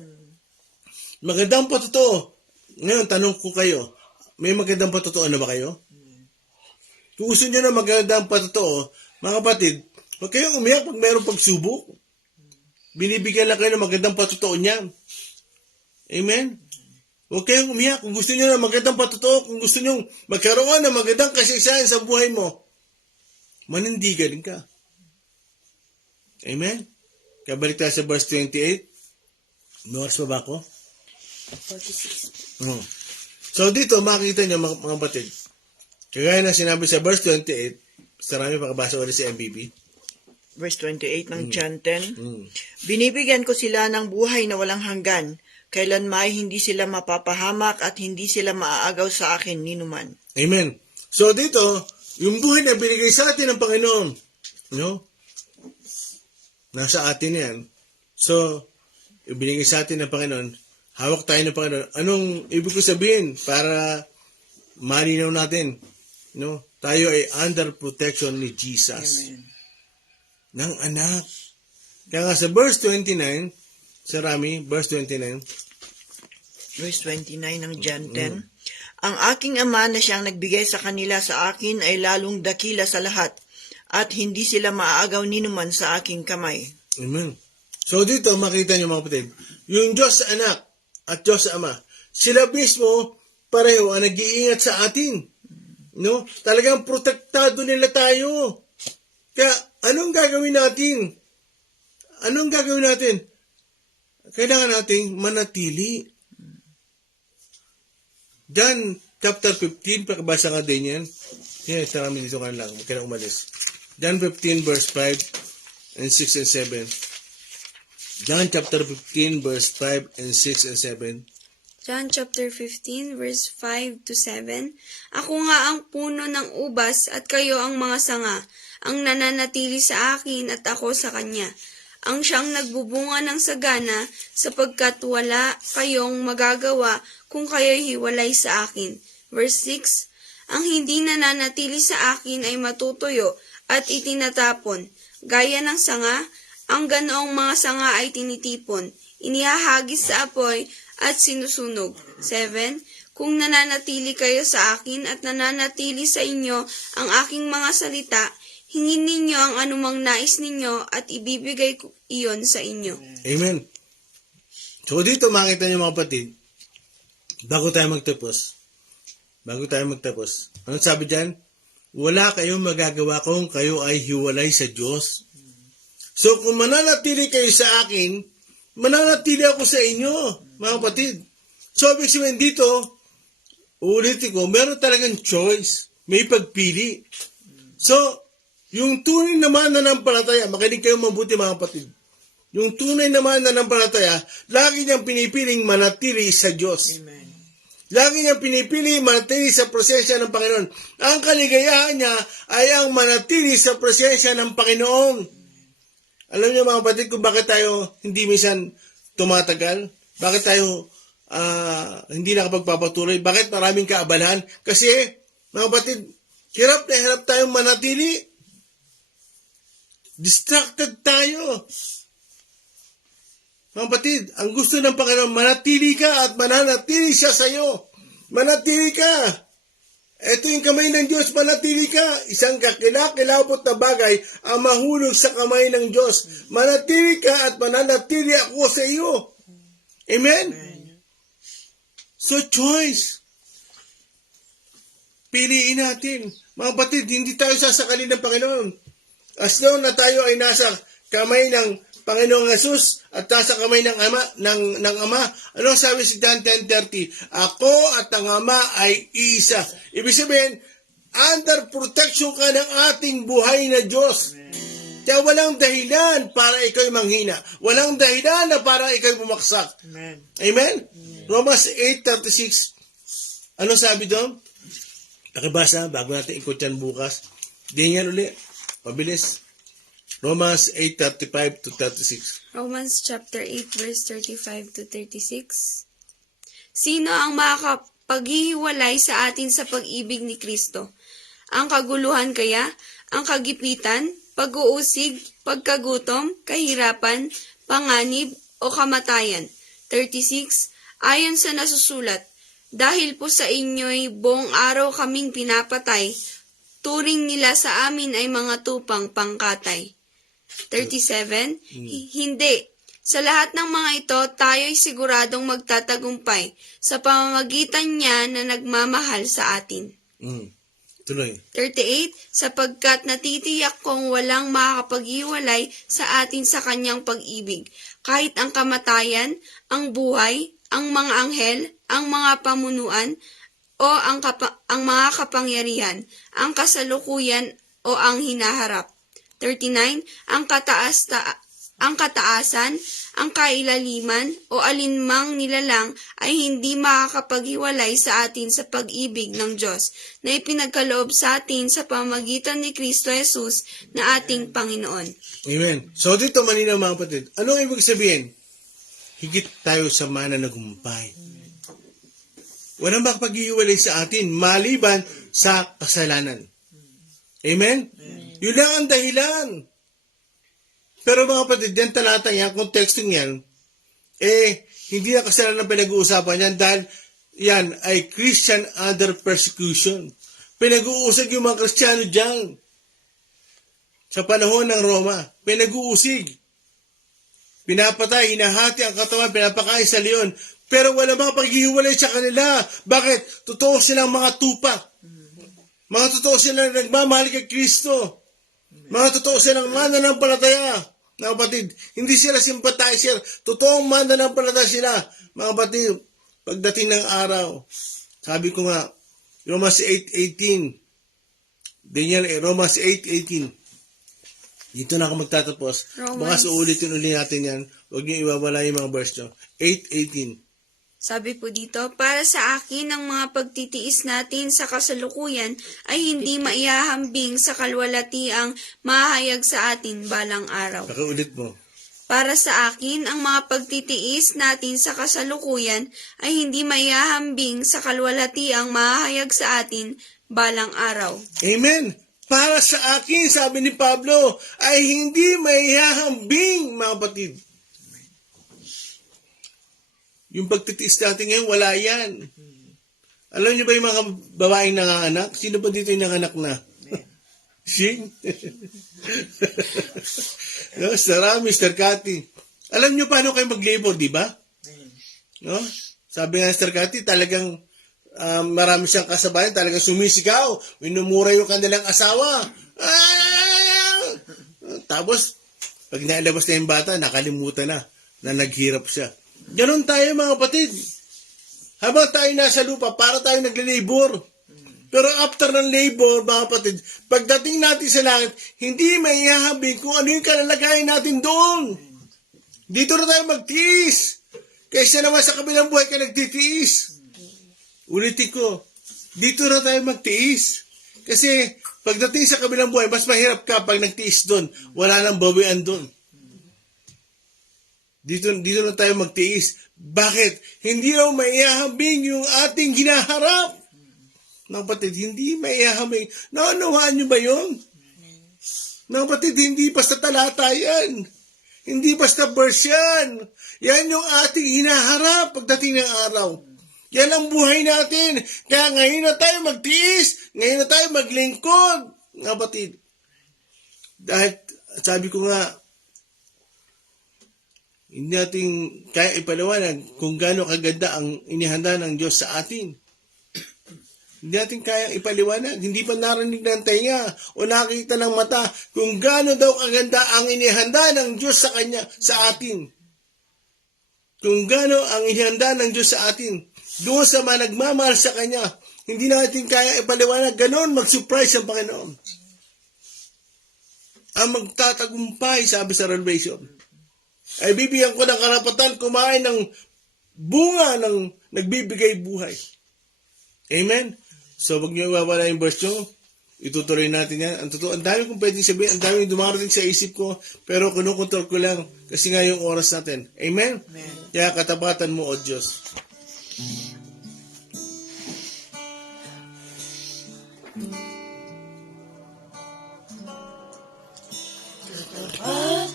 Magandang patotoo. Ngayon, tanong ko kayo, may magandang patotoo na ba kayo? Kung gusto nyo na magandang patotoo, mga kapatid, huwag kayong umiyak pag mayroong pagsubok. Binibigyan lang kayo ng magandang patotoo niyan. Amen? Huwag kayong umiyak. Kung gusto nyo ng magandang patotoo, kung gusto nyo magkaroon ng magandang kasaysayan sa buhay mo, manindigan ka. Amen? Kabalik tayo sa verse 28. Nuwas pa ba ako? 46. So dito, makikita nyo mga kapatid. Kagaya na sinabi sa verse 28, sarami pakabasa ulit si MBB. Verse 28 ng John 10, binibigyan ko sila ng buhay na walang hanggan, kailan may hindi sila mapapahamak at hindi sila maaagaw sa akin ninuman. Amen. So dito, yung buhay na binigay sa atin ng Panginoon, no? Nasa atin yan. So, ibinigay sa atin ng Panginoon, hawak tayo ng Panginoon. Anong ibig ko sabihin para malinaw natin? No? Tayo ay under protection ni Jesus. Amen. Ng anak. Kaya nga sa verse 29, Sir Rami, verse 29. Verse 29 ng John 10. Ang aking ama na siyang nagbigay sa kanila sa akin ay lalong dakila sa lahat, at hindi sila maaagaw ninuman sa aking kamay. Amen. So dito, makita niyo mga kapatid, yung Diyos sa anak at Diyos sa ama, sila mismo pareho ang nag-iingat sa atin. No? Talagang protektado nila tayo. Kaya, anong gagawin natin? Anong gagawin natin? Kailangan nating manatili. John chapter 15, pakabasa nga din yan. Yan, tarami dito ka lang. Huwag ka na umalis. John 15 verse 5 and 6 and 7. John chapter 15 verse 5 and 6 and 7. John chapter 15 verse 5 to 7. Ako nga ang puno ng ubas at kayo ang mga sanga, ang nananatili sa akin at ako sa kanya. Ang siyang nagbubunga ng sagana sapagkat wala kayong magagawa kung kayo'y hiwalay sa akin. Verse 6. Ang hindi nananatili sa akin ay matutuyo at itinatapon. Gaya ng sanga, ang ganoong mga sanga ay tinitipon, inihahagis sa apoy at sinusunog. 7. Kung nananatili kayo sa akin at nananatili sa inyo ang aking mga salita, hingin ninyo ang anumang nais ninyo at ibibigay ko iyon sa inyo. Amen. So dito makita niyo mga kapatid, bago tayo magtapos, anong sabi dyan? Wala kayong magagawa kung kayo ay hiwalay sa Diyos. So kung mananatili kayo sa akin, mananatili ako sa inyo, mga kapatid. So ibig sabihin dito, ulitin ko, meron talagang choice, may pagpili. So, yung tunay naman na nanampalataya, makinig kayo mabuti mga kapatid. Yung tunay naman na nanampalataya, lagi niyang pinipiling manatili sa Diyos. Amen. Lagi niyang pinipili manatili sa presensya ng Panginoon. Ang kaligayahan niya ay ang manatili sa presensya ng Panginoon. Alam niyo mga kapatid kung bakit tayo hindi minsan tumatagal? Bakit tayo hindi nakapagpapatuloy? Bakit maraming kaabalahan? Kasi mga kapatid, hirap na hirap tayong manatili. Distracted tayo. Mga kapatid, ang gusto ng Panginoon, manatili ka at mananatili siya sa iyo. Manatili ka. Ito yung kamay ng Diyos, manatili ka. Isang kakilakilabot na bagay ang mahulog sa kamay ng Diyos. Manatili ka at mananatili ako sa iyo. Amen? So choice. Piliin natin. Mga kapatid, hindi tayo sasakalin ng Panginoon. As long na tayo ay nasa kamay ng Panginoong Jesus at nasa kamay ng Ama. Ano sabi si John 10:30? Ako at ang Ama ay isa. Ibig sabihin, under protection ka ng ating buhay na Diyos. Kaya walang dahilan para ikaw'y manghina. Walang dahilan na para ikaw'y bumaksak. Amen. Amen? Romans 8:36. Ano sabi doon? Pakibasa, bago natin ikot yan bukas. Di yan ulit. Pabilis. Romans 8:35 to 36. Romans chapter 8 verse 35 to 36. Sino ang makakapaghihiwalay sa atin sa pag-ibig ni Kristo? Ang kaguluhan kaya? Ang kagipitan? Pag-uusig? Pagkagutom? Kahirapan? Panganib? O kamatayan? 36. Ayon sa nasusulat, dahil po sa inyo'y buong araw kaming pinapatay, turing nila sa amin ay mga tupang pangkatay. 37. Hindi. Sa lahat ng mga ito, tayo'y siguradong magtatagumpay sa pamamagitan niya na nagmamahal sa atin. Tuloy. 38. Sapagkat natitiyak kong walang makakapaghiwalay sa atin sa kanyang pag-ibig, kahit ang kamatayan, ang buhay, ang mga anghel, ang mga pamunuan, o ang mga kapangyarihan, ang kasalukuyan o ang hinaharap. 39. Ang kataasan, ang kailaliman, o alinmang nilalang ay hindi makakapaghiwalay sa atin sa pag-ibig ng Diyos na ipinagkaloob sa atin sa pamamagitan ni Kristo Jesus na ating Panginoon. Amen. So dito malinaw mga kapatid. Anong ibig sabihin? Higit tayo sa mananagumpay. Walang makapaghiwalay sa atin maliban sa kasalanan. Amen? Yun lang ang dahilan. Pero mga kapatid, yan talata yan, konteksto yan, hindi na kasalanan pinag-uusapan yan dahil yan ay Christian under persecution. Pinag-uusig yung mga Kristiyano dyan. Sa panahon ng Roma, pinag-uusig. Pinapatay, hinahati ang katawan, pinapakain sa leon. Pero wala mga paghihiwalay sa kanila. Bakit? Totoo silang mga tupak. Mga totoo silang nagmamahal kay Kristo. Mga totoo silang mananampalataya. Mga kapatid, hindi sila sympathizer. Totoong mananampalataya sila. Mga kapatid, pagdating ng araw, sabi ko nga, Romans 8:18. Ganyan Romans 8:18. Dito na ako magtatapos. Baka uulitin natin yan. Huwag niyo iwawala yung mga verse nyo. 8:18. Sabi po dito, para sa akin, ang mga pagtitiis natin sa kasalukuyan ay hindi maihahambing sa kalwalatiang mahayag sa atin balang araw. Pakaulit mo. Para sa akin, ang mga pagtitiis natin sa kasalukuyan ay hindi maihahambing sa kalwalatiang mahayag sa atin balang araw. Amen. Para sa akin, sabi ni Pablo, ay hindi maihahambing, mga kapatid. Yung pagtitiis natin ngayon, wala yan. Alam niyo ba yung mga babaeng nanganganak? Sino ba dito yung nanganak na? Shing? No, Sarah, Mr. Cathy. Alam niyo paano kayo mag-labor, di ba? No? Sabi nga Mr. Cathy, talagang marami siyang kasabayan, talagang sumisigaw, minumura yung kanilang asawa. Tapos, pag nailabas na yung bata, nakalimutan na naghirap siya. Ganon tayo mga kapatid. Habang tayo nasa lupa, para tayo nagle-labor. Pero after ng labor, mga kapatid, pagdating natin sa langit, hindi maihahabing kung ano yung kalalagayan natin doon. Dito na tayo magtiis. Kaysa naman sa kabilang buhay ka nagtitiis. Ulitin ko, dito na tayo magtiis. Kasi pagdating sa kabilang buhay, mas mahirap ka pag nagtiis doon. Wala nang bawian doon. Dito na tayo magtiis. Bakit? Hindi raw maihahambing yung ating hinaharap. Mga kapatid, hindi maihahambing. Naunawaan nyo ba yun? Mga kapatid, hindi basta talata yan. Hindi basta verse yan. Yan yung ating hinaharap pagdating ng araw. Yan ang buhay natin. Kaya ngayon na tayo magtiis. Ngayon na tayo maglingkod. Mga kapatid. Dahil sabi ko nga, hindi natin kaya ipaliwanag kung gaano kaganda ang inihanda ng Diyos sa atin. Hindi natin kaya ipaliwanag. Hindi pa narinig ng tenga o nakita ng mata kung gaano daw kaganda ang inihanda ng Diyos sa kanya, sa atin. Kung gaano ang inihanda ng Diyos sa atin. Doon sa mga nagmamahal sa kanya. Hindi natin kaya ipaliwanag. Ganon mag-surprise ang Panginoon. Ang magtatagumpay, sabi sa Revelation, ay bibigyan ko ng karapatan kumain ng bunga ng nagbibigay buhay. Amen? So, wag niyo iwawala yung verse nyo. Itutuloy natin yan. Ang totoo, ang dami kong pwedeng sabihin, ang dami dumarating sa isip ko, pero kinukontrol ko lang kasi nga yung oras natin. Amen? Amen. Kaya katapatan mo, O Diyos.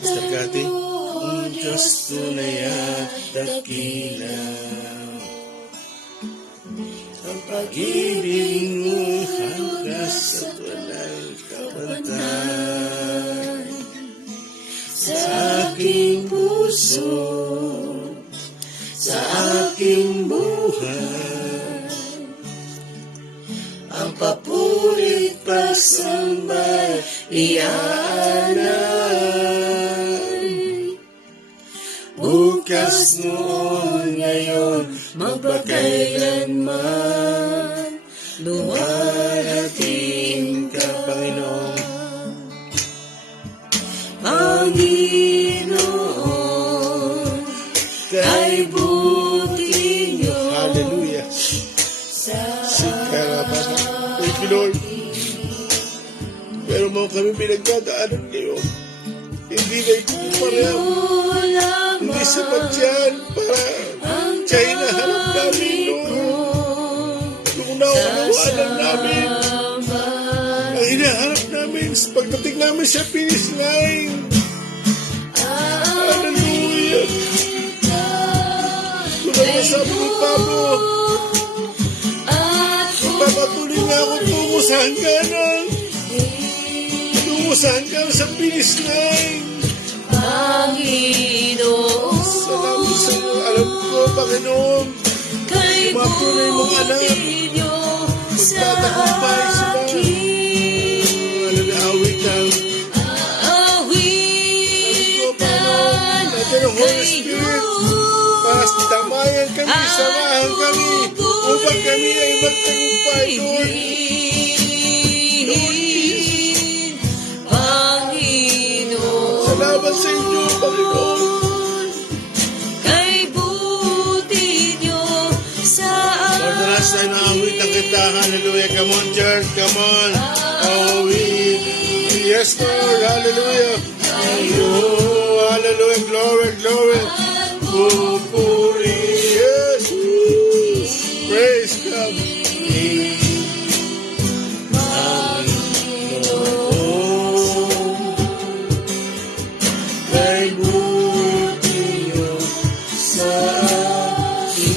Mr. Cathy? Diyos tunay at dakila, ang pag-ibig mo hanggas at walang kabantay. Sa aking puso, sa aking buhay, ang papurit pagsambay iyaanay. Bukas noon, ngayon, magpakailanman, dumarating ka, Panginoon. Panginoon, kay buti niyo. Hallelujah. Thank you, Lord. Pero mo kami pinagdadaanan ngayon. Hindi na ikukumparehan. Hindi sapat yan para siya hinaharap namin, Lord. Kung nauunawaan lang namin ang hinaharap namin pagdating namin sa finish line. Hallelujah. na ako tungo sa hangganan. Tungo sa hangganan sa finish line. Panginoon, Salamat sa iyo. Alam ko, Panginoon, kay mapunay mong anak. niyo sa Magtatagumpay sila. Awit ng awitan natin ang Holy Spirit. Pastamayan kami, samahan kami, upang kami ay magtagumpay, Lord. Panginoon, Salamat sa inyo, Panginoon. kay buti niyo sa Lord, the last time na awitan kita. Hallelujah. Come on, church. Come on. Awit. Yes, Lord. Hallelujah. Hallelujah. Glory, glory. Pupuri. Yes. Praise God. Kay buti niyo sa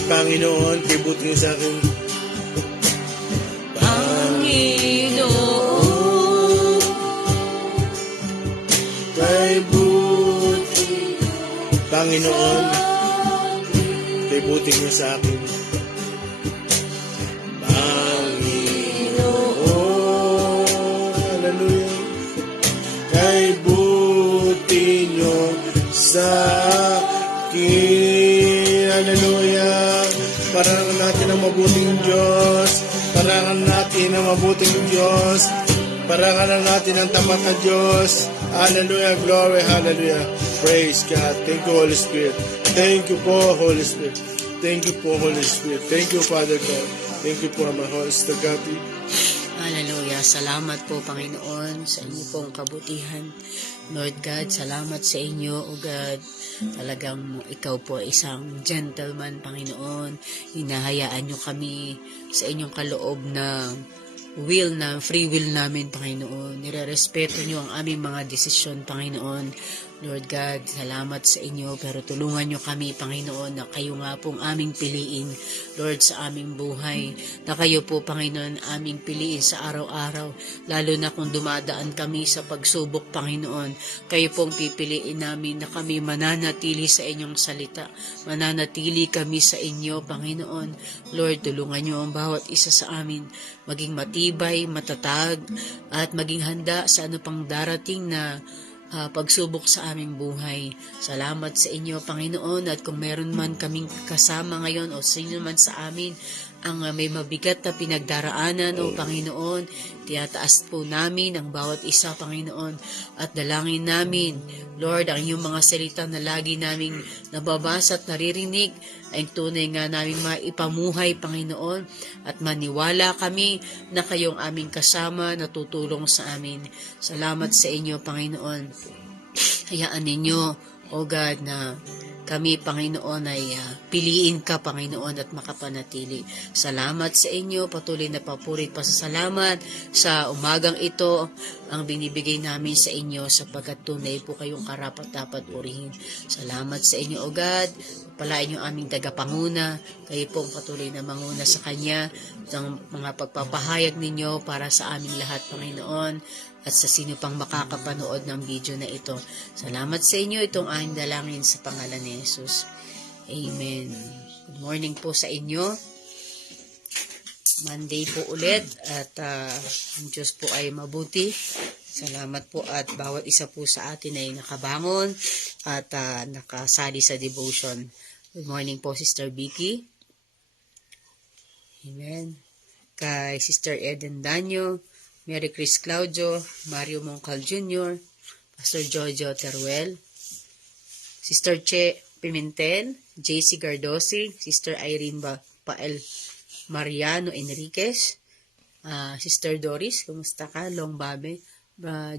Panginoon, kay buti niyo sa akin. Panginoon, Kay buti Panginoon, kay buti niyo sa akin. Panginoon, hallelujah. Kay buti niyo sa akin. Hallelujah. Parangan natin ang mabuting Diyos. Parangan natin ang mabuting Diyos. Parangan natin ang tapat na Diyos. Hallelujah. Glory. Hallelujah. Praise God. Thank you, Holy Spirit. Thank you po, Holy Spirit. Thank you po, Holy Spirit. Thank you, Father God. Thank you po, my Holy Spirit. Hallelujah. Salamat po, Panginoon, sa inyo pong kabutihan. Lord God, salamat sa inyo, O God. Talagang ikaw po isang gentleman, Panginoon. Hinahayaan nyo kami sa inyong kaloob na free will namin, Panginoon. Nirerespeto nyo ang aming mga desisyon, Panginoon. Lord God, salamat sa inyo, pero tulungan nyo kami, Panginoon, na kayo nga pong aming piliin, Lord, sa aming buhay. Na kayo po, Panginoon, aming piliin sa araw-araw, lalo na kung dumadaan kami sa pagsubok, Panginoon. Kayo pong pipiliin namin na kami mananatili sa inyong salita. Mananatili kami sa inyo, Panginoon. Lord, tulungan nyo ang bawat isa sa amin, maging matibay, matatag, at maging handa sa ano pang darating na pagsubok sa aming buhay. Salamat sa inyo, Panginoon, at kung meron man kaming kasama ngayon o sino man sa amin ang may mabigat na pinagdaraanan, o Panginoon, tiyataas po namin ang bawat isa, Panginoon, at dalangin namin, Lord, ang iyong mga salita na lagi naming nababasa at naririnig ay tunay nga naming maipamuhay, Panginoon, at maniwala kami na kayong aming kasama na tutulong sa amin. Salamat sa inyo, Panginoon. Hayaan ninyo, O God, na kami, Panginoon, ay piliin ka, Panginoon, at makapanatili. Salamat sa inyo. Patuloy na papuri pasasalamat sa umagang ito ang binibigay namin sa inyo sapagkat tunay po kayong karapat-dapat purihin. Salamat sa inyo, O God. Palain yung aming tagapanguna. Kayo pong patuloy na manguna sa Kanya ng mga pagpapahayag ninyo para sa aming lahat, Panginoon, at sa sino pang makakapanood ng video na ito. Salamat sa inyo. Itong aking dalangin sa pangalan ni Jesus. Amen. Good morning po sa inyo. Monday po ulit at ang Diyos po ay mabuti. Salamat po at bawat isa po sa atin ay nakabangon at nakasali sa devotion. Good morning po, Sister Vicky. Amen. Kay Sister Eden Danyo, Mary Chris Claudio, Mario Moncal Jr., Pastor Jojo Teruel, Sister Che Pimentel, JC Gardosi, Sister Irene Pael Mariano Enriquez, Sister Doris, kumusta ka? Long Babe,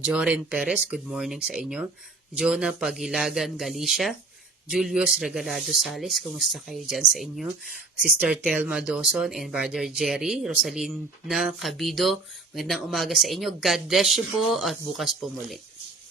Joren Perez, good morning sa inyo, Jonah Pagilagan Galicia, Julius Regalado Sales, kumusta kayo dyan sa inyo? Sister Telma Dawson and Brother Jerry, Rosalina Cabido, magandang umaga sa inyo. God bless you po at bukas po muli.